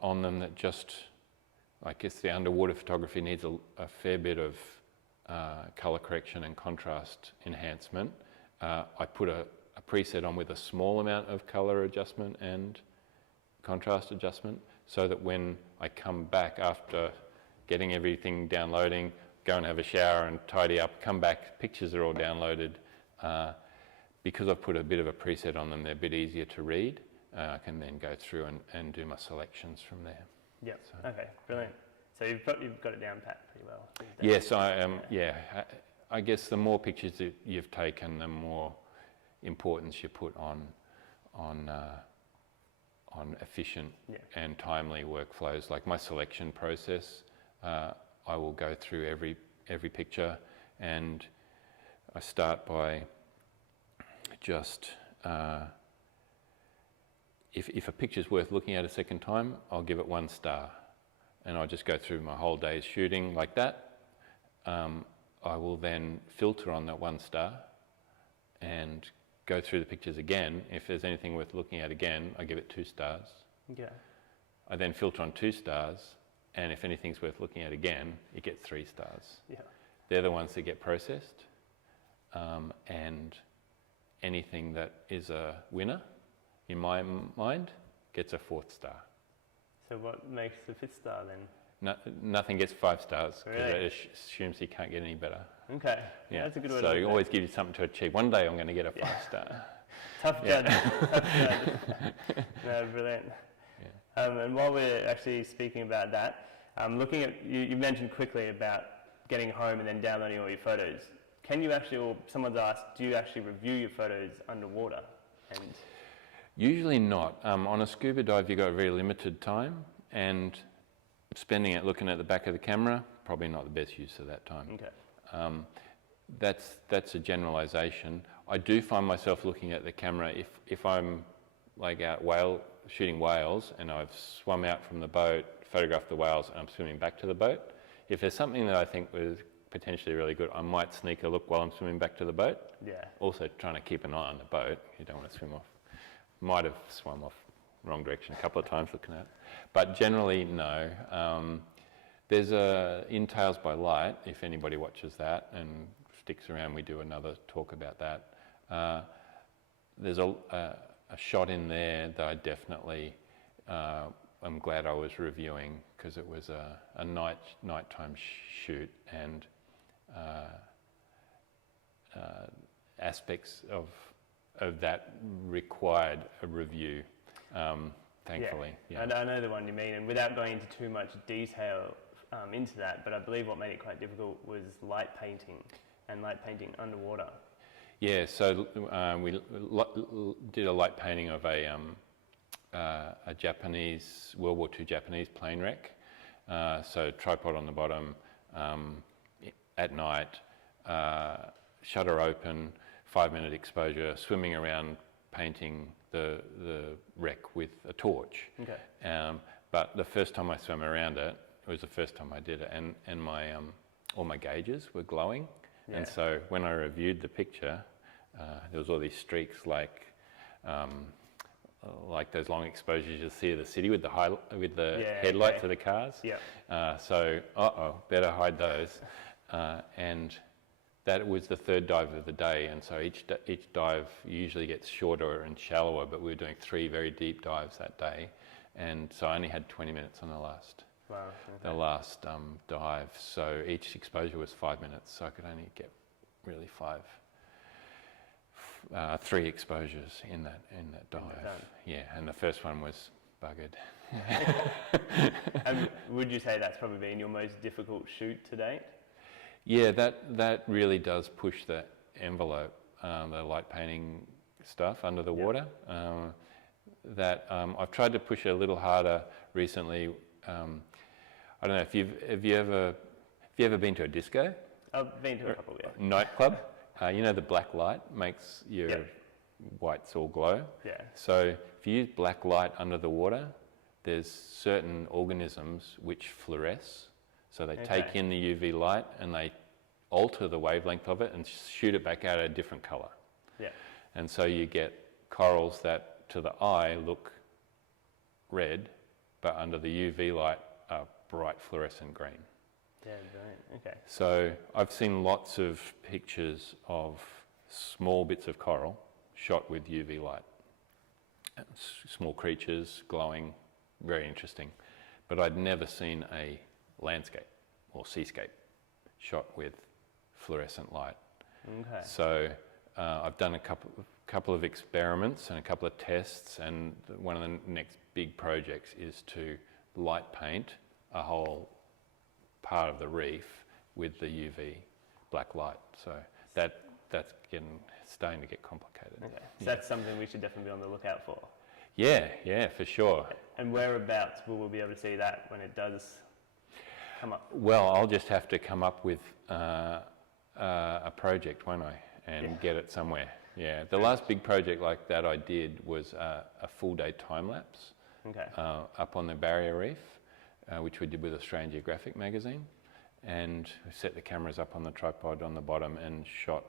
on them that just, I guess the underwater photography needs a fair bit of colour correction and contrast enhancement, I put a preset on with a small amount of color adjustment and contrast adjustment, so that when I come back after getting everything downloading, go and have a shower and tidy up, come back, pictures are all downloaded. Because I've put a bit of a preset on them, they're a bit easier to read. I can then go through and do my selections from there. Yeah. So, okay. Brilliant. So you've got it down pat pretty well. Yes, I am. Yeah. I guess the more pictures that you've taken, the more importance you put on efficient and timely workflows. Like my selection process, I will go through every picture, and I start by just if a picture's worth looking at a second time, I'll give it 1 star, and I'll just go through my whole day's shooting like that. I will then filter on that 1 star and go through the pictures again. If there's anything worth looking at again, I give it 2 stars. Yeah. I then filter on 2 stars, and if anything's worth looking at again, you get 3 stars. Yeah. They're the ones that get processed, and anything that is a winner, in my mind, gets a 4th star. So what makes the 5th star then? Nothing gets 5 stars, because Really? it assumes you can't get any better. Okay, yeah, that's a good way to So look you at always it. give you something to achieve. One day I'm going to get a 5 star. Tough judgment. Tough judgment. No, brilliant. Yeah. And while we're actually speaking about that, looking at, you mentioned quickly about getting home and then downloading all your photos. Can you actually, or someone's asked, do you actually review your photos underwater? And Usually not. On a scuba dive, you've got a very limited time, and spending it looking at the back of the camera, probably not the best use of that time. okay. That's a generalisation. I do find myself looking at the camera if I'm like out shooting whales, and I've swum out from the boat, photographed the whales, and I'm swimming back to the boat. If there's something that I think was potentially really good, I might sneak a look while I'm swimming back to the boat. Yeah. Also trying to keep an eye on the boat. You don't want to swim off. Might have swum off wrong direction a couple of times looking at it. But generally, no. There's in Tales by Light, if anybody watches that and sticks around, we do another talk about that. There's a shot in there that I definitely I'm glad I was reviewing, because it was a nighttime shoot, and aspects of that required a review, thankfully. Yeah. I know the one you mean, and without going into too much detail into that, but I believe what made it quite difficult was light painting underwater. Yeah, so we did a light painting of a Japanese, World War II Japanese plane wreck. So tripod on the bottom, at night, shutter open, 5-minute exposure, swimming around painting the wreck with a torch. Okay. But the first time I swam around it, it was the first time I did it, and my all my gauges were glowing. Yeah. And so when I reviewed the picture, there was all these streaks like those long exposures you'll see of the city with the headlights of the cars. Yeah. So better hide those. And that was the 3rd dive of the day, and so each dive usually gets shorter and shallower, but we were doing 3 very deep dives that day, and so I only had 20 minutes on the last. Wow. Okay. The last dive, so each exposure was 5 minutes, so I could only get really 3 exposures in that dive. Yeah, and the first one was buggered. Would you say that's probably been your most difficult shoot to date? Yeah, that really does push the envelope, the light painting stuff under the water. I've tried to push it a little harder recently. I don't know if have you ever been to a disco? I've been to a couple, yeah. Nightclub. You know the black light makes your whites all glow. Yeah. So if you use black light under the water, there's certain organisms which fluoresce. So they take in the UV light and they alter the wavelength of it and shoot it back out a different colour. Yeah. And so you get corals that to the eye look red, but under the UV light are bright fluorescent green. Yeah, brilliant. Okay. So I've seen lots of pictures of small bits of coral shot with UV light. Small creatures glowing, very interesting. But I'd never seen a landscape or seascape shot with fluorescent light. Okay. So I've done a couple of experiments and a couple of tests, and one of the next big projects is to light paint a whole part of the reef with the UV black light. So that's starting to get complicated. Okay. So that's something we should definitely be on the lookout for. Yeah, for sure. And whereabouts will we be able to see that when it does come up? Well, I'll just have to come up with a project, won't I, and get it somewhere. Yeah, the last big project like that I did was a full day time lapse up on the Barrier Reef, which we did with Australian Geographic magazine, and we set the cameras up on the tripod on the bottom and shot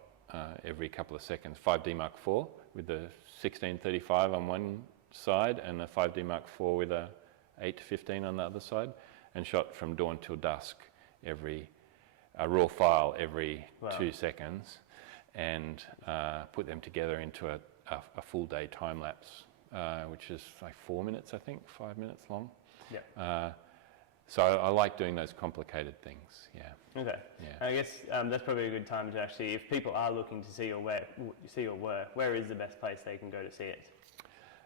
every couple of seconds. 5D Mark IV with the 1635 on one side and a 5D Mark IV with a 8-15 on the other side, and shot from dawn till dusk a raw file every 2 seconds, and put them together into a full day time lapse, which is like 4 minutes, I think, 5 minutes long. Yeah. So I like doing those complicated things. Yeah. Okay. Yeah. I guess that's probably a good time to actually, if people are looking to see your work, where is the best place they can go to see it?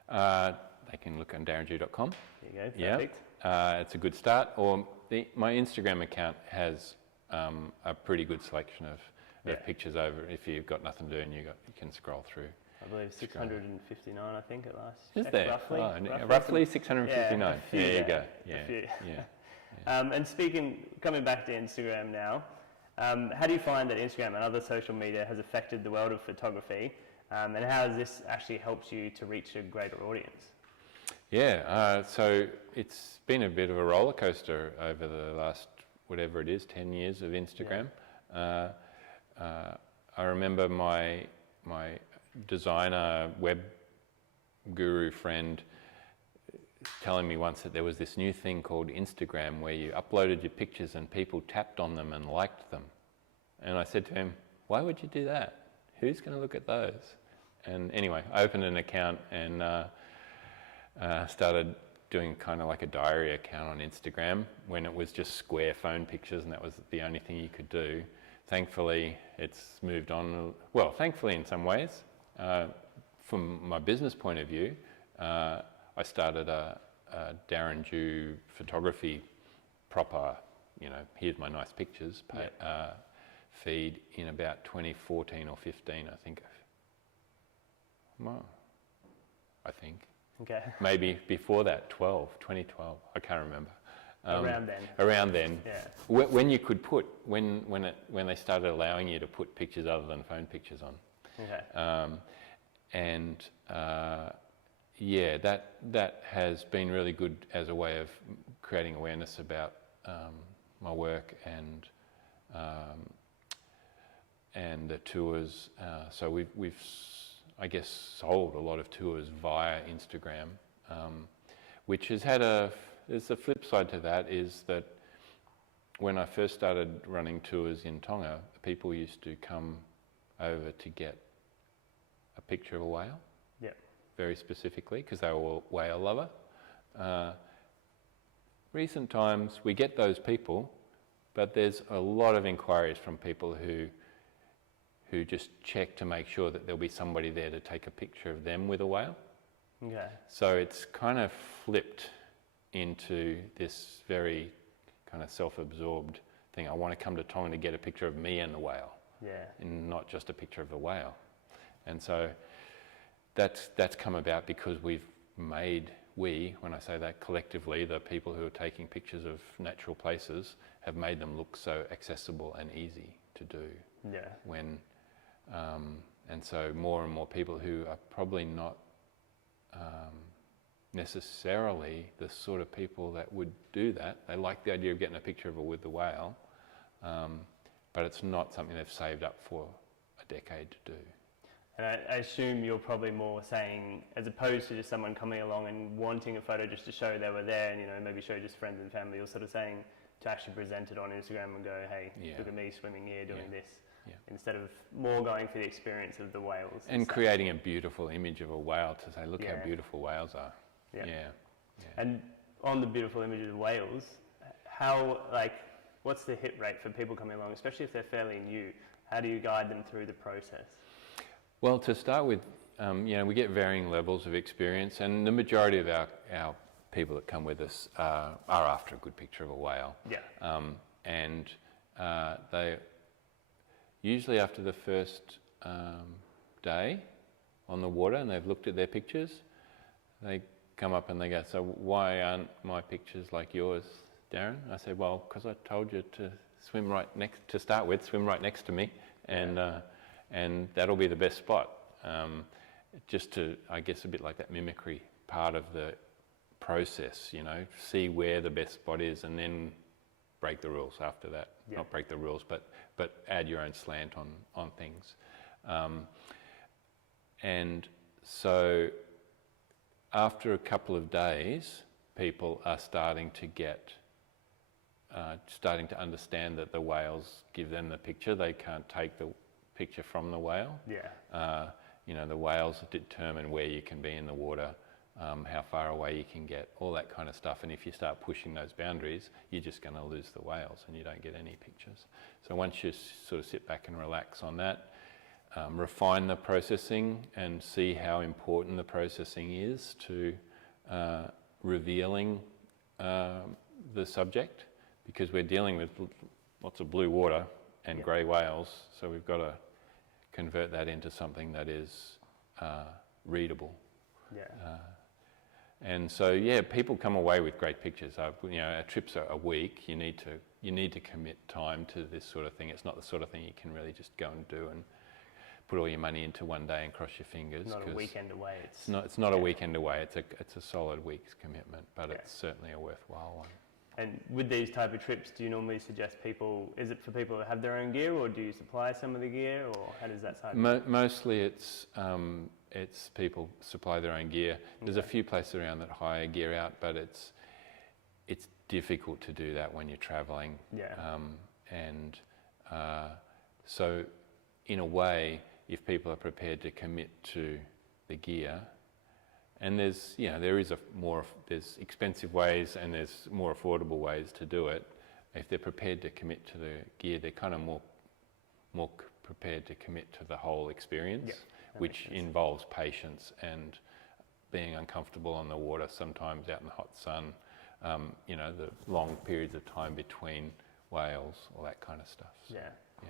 They can look on darrendew.com. There you go. Perfect. Yeah. It's a good start. Or my Instagram account has a pretty good selection of pictures over. If you've got nothing to do and you can scroll through. I believe 659, I think, at last. Is there? Roughly? Roughly 659. Yeah, there you go. Yeah. And coming back to Instagram now, how do you find that Instagram and other social media has affected the world of photography, and how has this actually helped you to reach a greater audience? Yeah, so it's been a bit of a roller coaster over the last, whatever it is, 10 years of Instagram. Yeah. I remember my designer web guru friend telling me once that there was this new thing called Instagram where you uploaded your pictures and people tapped on them and liked them. And I said to him, why would you do that? Who's going to look at those? And anyway, I opened an account and started doing kind of like a diary account on Instagram when it was just square phone pictures and that was the only thing you could do. Thankfully, it's moved on. Well, thankfully in some ways. From my business point of view, I started a Darren Jew photography proper, here's my nice pictures feed in about 2014 or 15, I think. Well, I think. Okay. Maybe before that, 2012, I can't remember. Around then. Yeah. When you could when they started allowing you to put pictures other than phone pictures on. Okay. That has been really good as a way of creating awareness about my work and the tours. So we've I guess sold a lot of tours via Instagram, which has had there's a flip side to that, is that when I first started running tours in Tonga, people used to come over to get a picture of a whale. Yeah. Very specifically, because they were a whale lover. Recent times, we get those people, but there's a lot of inquiries from people who just check to make sure that there'll be somebody there to take a picture of them with a whale. Okay. So it's kind of flipped into this very kind of self-absorbed thing. I want to come to Tonga to get a picture of me and the whale. Yeah. And not just a picture of the whale. And so that's come about because when I say that collectively, the people who are taking pictures of natural places have made them look so accessible and easy to do. Yeah. And so more and more people who are probably not necessarily the sort of people that would do that. They like the idea of getting a picture of with the whale, but it's not something they've saved up for a decade to do. And I assume you're probably more saying, as opposed to just someone coming along and wanting a photo just to show they were there and maybe show just friends and family, you're sort of saying to actually present it on Instagram and go, hey, look at me swimming here doing this. instead of more going for the experience of the whales. And creating a beautiful image of a whale to say, look how beautiful whales are. Yeah. And on the beautiful image of the whales, what's the hit rate for people coming along, especially if they're fairly new? How do you guide them through the process? Well, to start with, we get varying levels of experience, and the majority of our people that come with us are after a good picture of a whale. Yeah. And they usually after the first day on the water and they've looked at their pictures, they come up and they go, so why aren't my pictures like yours, Darren? I said, well, because I told you to swim right next to me, and that'll be the best spot. Just to, I guess, a bit like that mimicry part of the process, see where the best spot is and then break the rules after that. Yeah. Not break the rules, but add your own slant on things. And so after a couple of days, people are starting to understand that the whales give them the picture. They can't take the picture from the whale. Yeah. The whales determine where you can be in the water, how far away you can get, all that kind of stuff. And if you start pushing those boundaries, you're just going to lose the whales and you don't get any pictures. So once you sort of sit back and relax on that, refine the processing and see how important the processing is to revealing the subject, because we're dealing with lots of blue water and grey whales, so we've got to convert that into something that is readable. Yeah. And so, people come away with great pictures. Our trips are a week. You need to commit time to this sort of thing. It's not the sort of thing you can really just go and do and put all your money into one day and cross your fingers. It's not a weekend away. It's not a weekend away. It's a solid week's commitment, but it's certainly a worthwhile one. And with these type of trips, do you normally suggest people, is it for people that have their own gear, or do you supply some of the gear, or how does that side work? Mostly it's people supply their own gear. There's a few places around that hire gear out, but it's difficult to do that when you're travelling. Yeah. So in a way, if people are prepared to commit to the gear, and there's expensive ways and there's more affordable ways to do it. If they're prepared to commit to the gear, they're kind of more prepared to commit to the whole experience, which involves patience and being uncomfortable on the water, sometimes out in the hot sun, the long periods of time between whales, all that kind of stuff. So, yeah.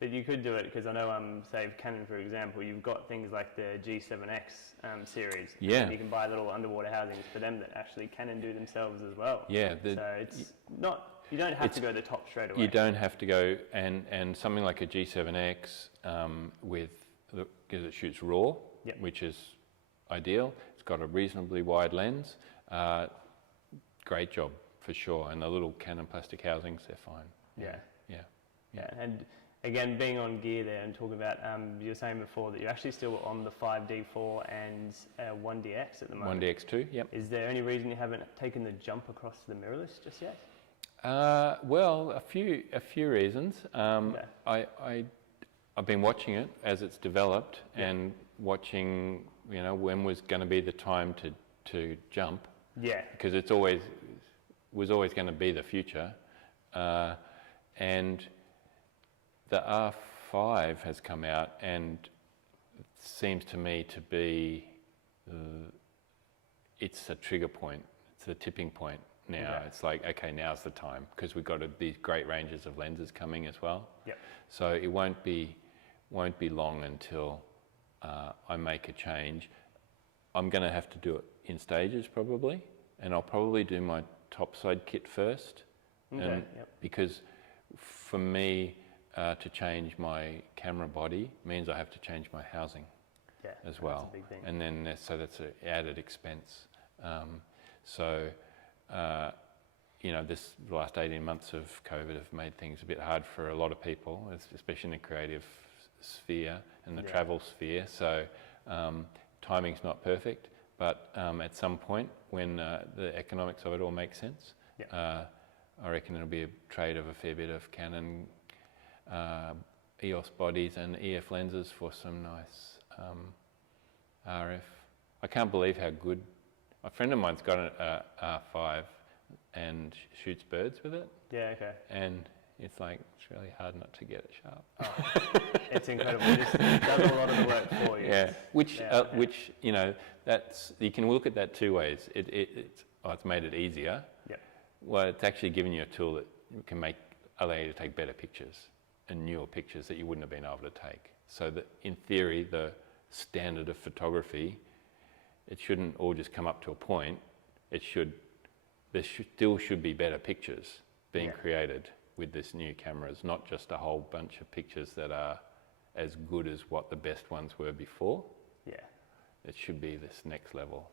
But you could do it, because I know, say Canon, for example, you've got things like the G7X series. Yeah. And you can buy little underwater housings for them that actually Canon do themselves as well. Yeah. So it's not, you don't have to go to the top straight away. You don't have to go, and something like a G7X because it shoots RAW, which is ideal. It's got a reasonably wide lens. Great job for sure. And the little Canon plastic housings, they're fine. Yeah. And again, being on gear there and talking about, you were saying before that you're actually still on the 5D4 and 1DX at the moment. 1DX2, yep. Is there any reason you haven't taken the jump across to the mirrorless just yet? Well, a few reasons. I've been watching it as it's developed and watching, when was going to be the time to jump. Yeah. Because was always going to be the future, and the R5 has come out and it seems to me to be, it's a trigger point, it's a tipping point now. Yeah. It's like, okay, now's the time, because we've got these great ranges of lenses coming as well. Yep. So it won't be long until I make a change. I'm going to have to do it in stages probably, and I'll probably do my topside kit first. Okay. Because for me, to change my camera body means I have to change my housing as well. That's a big thing. And then so that's an added expense. This last 18 months of COVID have made things a bit hard for a lot of people, especially in the creative sphere and the travel sphere. So timing's not perfect, but at some point when the economics of it all make sense, I reckon it'll be a trade of a fair bit of Canon EOS bodies and EF lenses for some nice RF. I can't believe how good. A friend of mine's got an R5 and shoots birds with it. Yeah, okay. And it's like, it's really hard not to get it sharp. Oh, it's incredible. It just does a lot of the work for you. Yeah, which you know, that's, you can look at that two ways. It's made it easier. Yep. Well, it's actually given you a tool that can allow you to take better pictures and newer pictures that you wouldn't have been able to take. So that in theory, the standard of photography, it shouldn't all just come up to a point. There still should be better pictures being created with this new cameras, not just a whole bunch of pictures that are as good as what the best ones were before. Yeah. It should be this next level.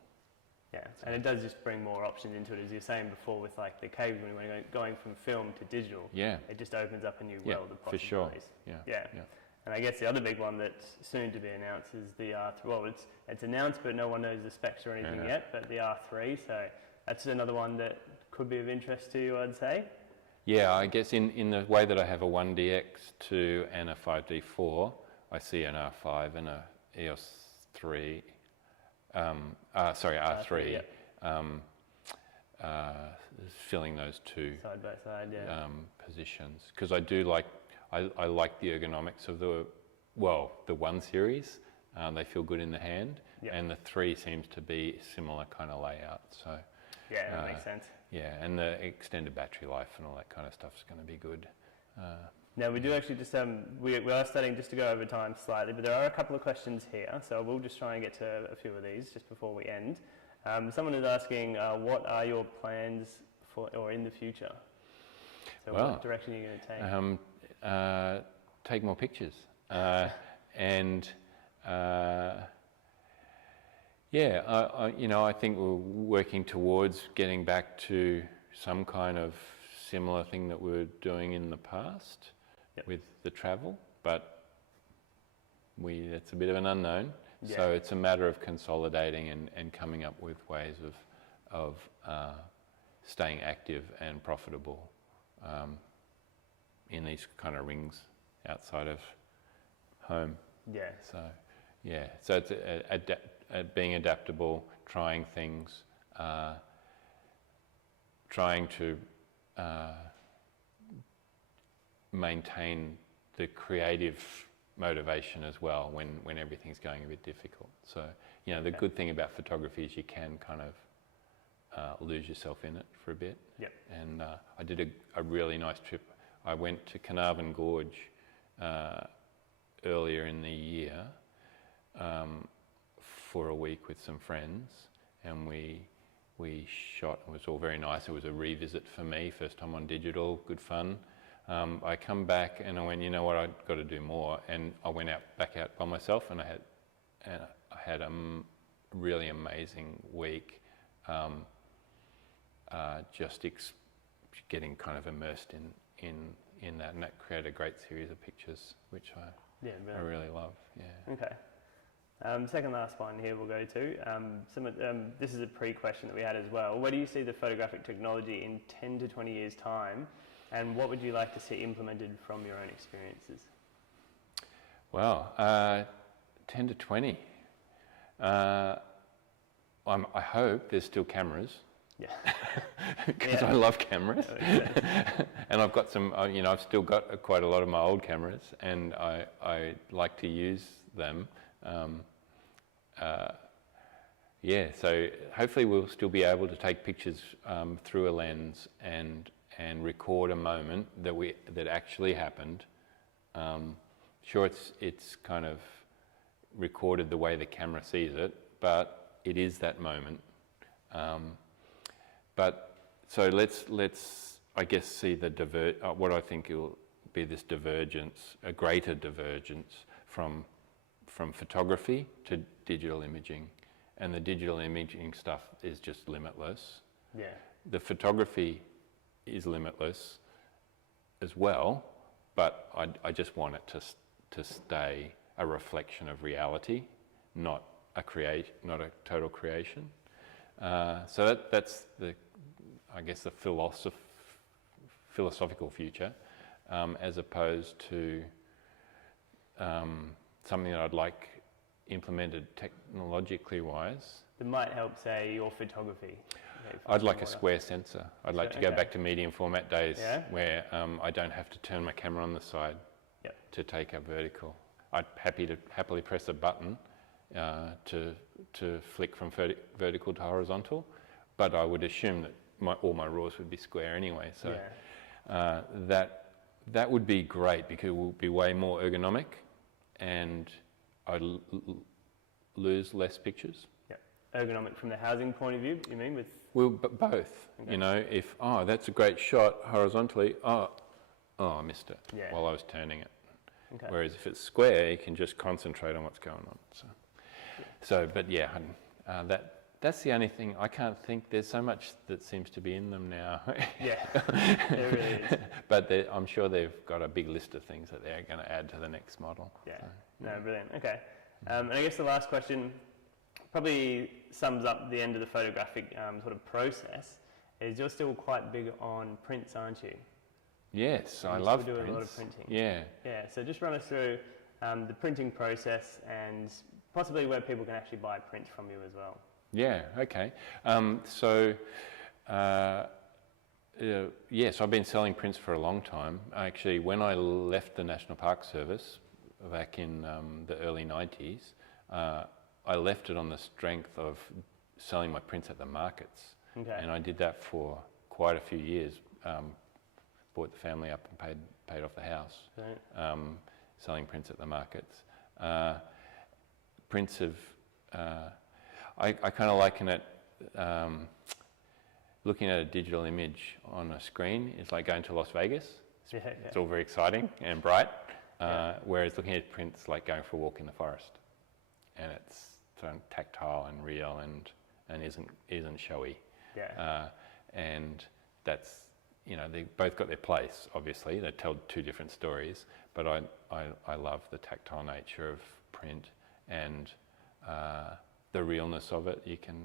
Yeah, and it does just bring more options into it, as you were saying before, with like the cable, when you're going from film to digital. Yeah. It just opens up a new world of for sure. possibilities. Yeah. And I guess the other big one that's soon to be announced is the R3. Well, it's announced, but no one knows the specs or anything yet. But the R3, so that's another one that could be of interest to you, I'd say. Yeah, I guess in the way that I have a 1DX2 and a 5D4, I see an R5 and a EOS 3. R3. Filling those two side by side, positions, because I do like. I like the ergonomics of the 1 series. They feel good in the hand, and the 3 seems to be similar kind of layout. So yeah, that makes sense. Yeah, and the extended battery life and all that kind of stuff is going to be good. Now we do actually just we are starting just to go over time slightly, but there are a couple of questions here, so we'll just try and get to a few of these just before we end. Someone is asking, what are your plans for or in the future? So what direction are you going to take? Take more pictures, and I think we're working towards getting back to some kind of similar thing that we were doing in the past with the travel, but it's a bit of an unknown. Yeah. So it's a matter of consolidating and coming up with ways of staying active and profitable in these kind of rings outside of home. Yeah. So it's being adaptable, trying things, trying to maintain the creative motivation as well when everything's going a bit difficult. So, the good thing about photography is you can kind of lose yourself in it for a bit. Yep. And I did a really nice trip. I went to Carnarvon Gorge earlier in the year for a week with some friends, and we shot. It was all very nice. It was a revisit for me, first time on digital, good fun. I come back and I went, you know what, I've got to do more, and I went back out by myself, and I had a really amazing week, just getting kind of immersed in that, and that created a great series of pictures, which I really love. Yeah. Okay. Second last one here we'll go to. This is a pre-question that we had as well. Where do you see the photographic technology in 10 to 20 years' time, and what would you like to see implemented from your own experiences? Well, 10 to 20. I hope there's still cameras. Yeah. Because I love cameras. And I've got some, I've still got quite a lot of my old cameras, and I like to use them. So hopefully we'll still be able to take pictures through a lens and record a moment that actually happened. Sure, it's kind of recorded the way the camera sees it, but it is that moment. So let's I guess see what I think will be this divergence, a greater divergence from photography to digital imaging, and the digital imaging stuff is just limitless. Yeah. The photography is limitless as well, but I just want it to stay a reflection of reality, not a total creation. So that's I guess the philosophical future, as opposed to something that I'd like implemented technologically wise. That might help, say, your photography. I'd like a square sensor. I'd like to go back to medium format days where I don't have to turn my camera on the side to take a vertical. I'd happily press a button to flick from vertical to horizontal, but I would assume that all my RAWs would be square anyway. So that would be great because it would be way more ergonomic, and I'd lose less pictures. Ergonomic from the housing point of view, you mean? Well, but both. You know, if that's a great shot horizontally, I missed it while I was turning it. Whereas if it's square, you can just concentrate on what's going on. But that's the only thing. I can't think. There's so much that seems to be in them now. There really is. But I'm sure they've got a big list of things that they're going to add to the next model. No, brilliant. Okay. And I guess the last question probably sums up the end of the photographic sort of process. Is you're still quite big on prints, aren't you? Yes, I love prints. Do a lot of printing. Yeah. So just run us through the printing process and possibly where people can actually buy prints from you as well. Yeah. Okay. Yes, I've been selling prints for a long time. Actually, when I left the National Park Service back in the early 90s, I left it on the strength of selling my prints at the markets. And I did that for quite a few years. Brought the family up and paid off the house, selling prints at the markets. Prints have, I kind of liken it, looking at a digital image on a screen is like going to Las Vegas. It's all very exciting and bright, whereas looking at prints like going for a walk in the forest. And it's sort of tactile and real and isn't showy. And that's, you know, they both got their place, obviously. They tell two different stories, but I love the tactile nature of print and the realness of it. You can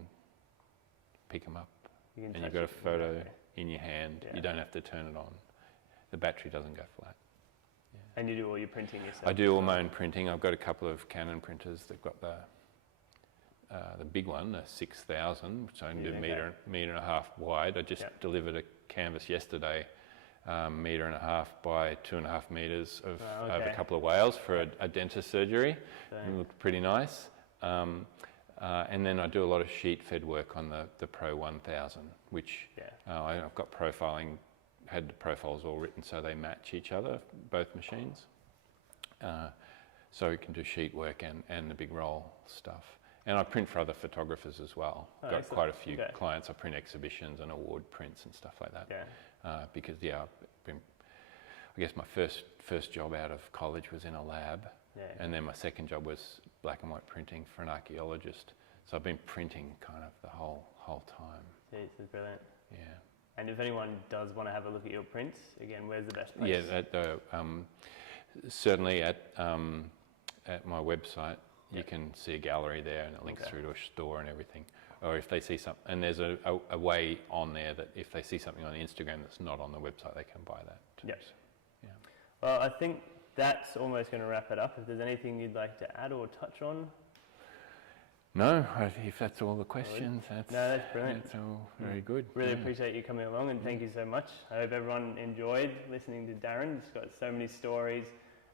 pick them up and you've got a photo in your hand. You don't have to turn it on. The battery doesn't go flat. And you do all your printing yourself? I do all my own printing. I've got a couple of Canon printers. They've got the big one, the 6000, which I can do metre and a half wide. I just delivered a canvas yesterday, 1.5 metres by 2.5 metres of a couple of whales for a dentist surgery. It looked pretty nice. And then I do a lot of sheet fed work on the Pro 1000, which I've got profiling, had the profiles all written so they match each other, both machines. So we can do sheet work and the big roll stuff. And I print for other photographers as well. Got quite a few clients. I print exhibitions and award prints and stuff like that. Because I guess my first job out of college was in a lab, and then my second job was black and white printing for an archaeologist. So I've been printing kind of the whole time. This is brilliant. Yeah. And if anyone does want to have a look at your prints, again, where's the best place? Certainly at my website. You can see a gallery there and it links through to a store and everything. Or if they see something, and there's a way on there that if they see something on Instagram that's not on the website, they can buy that too. So, Well, I think that's almost going to wrap it up. If there's anything you'd like to add or touch on? No, if that's all the questions, that's brilliant. That's all very good. Really appreciate you coming along, and thank you so much. I hope everyone enjoyed listening to Darren. He's got so many stories,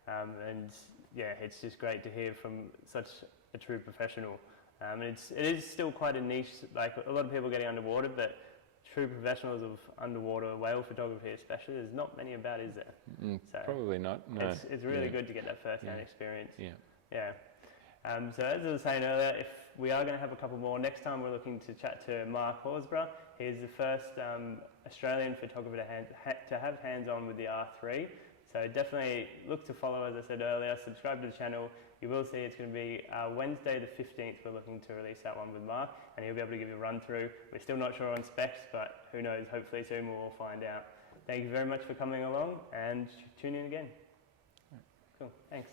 and it's just great to hear from such a true professional. And it is still quite a niche, like a lot of people getting underwater, but true professionals of underwater whale photography especially, there's not many about, is there? So probably not, no. It's really good to get that first-hand experience. Yeah. So as I was saying earlier, if we are going to have a couple more, next time we're looking to chat to Mark Horsburgh. He's the first Australian photographer to have hands-on with the R3. So definitely look to follow, as I said earlier, subscribe to the channel. You will see it's going to be Wednesday the 15th. We're looking to release that one with Mark, and he'll be able to give you a run through. We're still not sure on specs, but who knows, hopefully soon we'll find out. Thank you very much for coming along, and tune in again. Cool, thanks.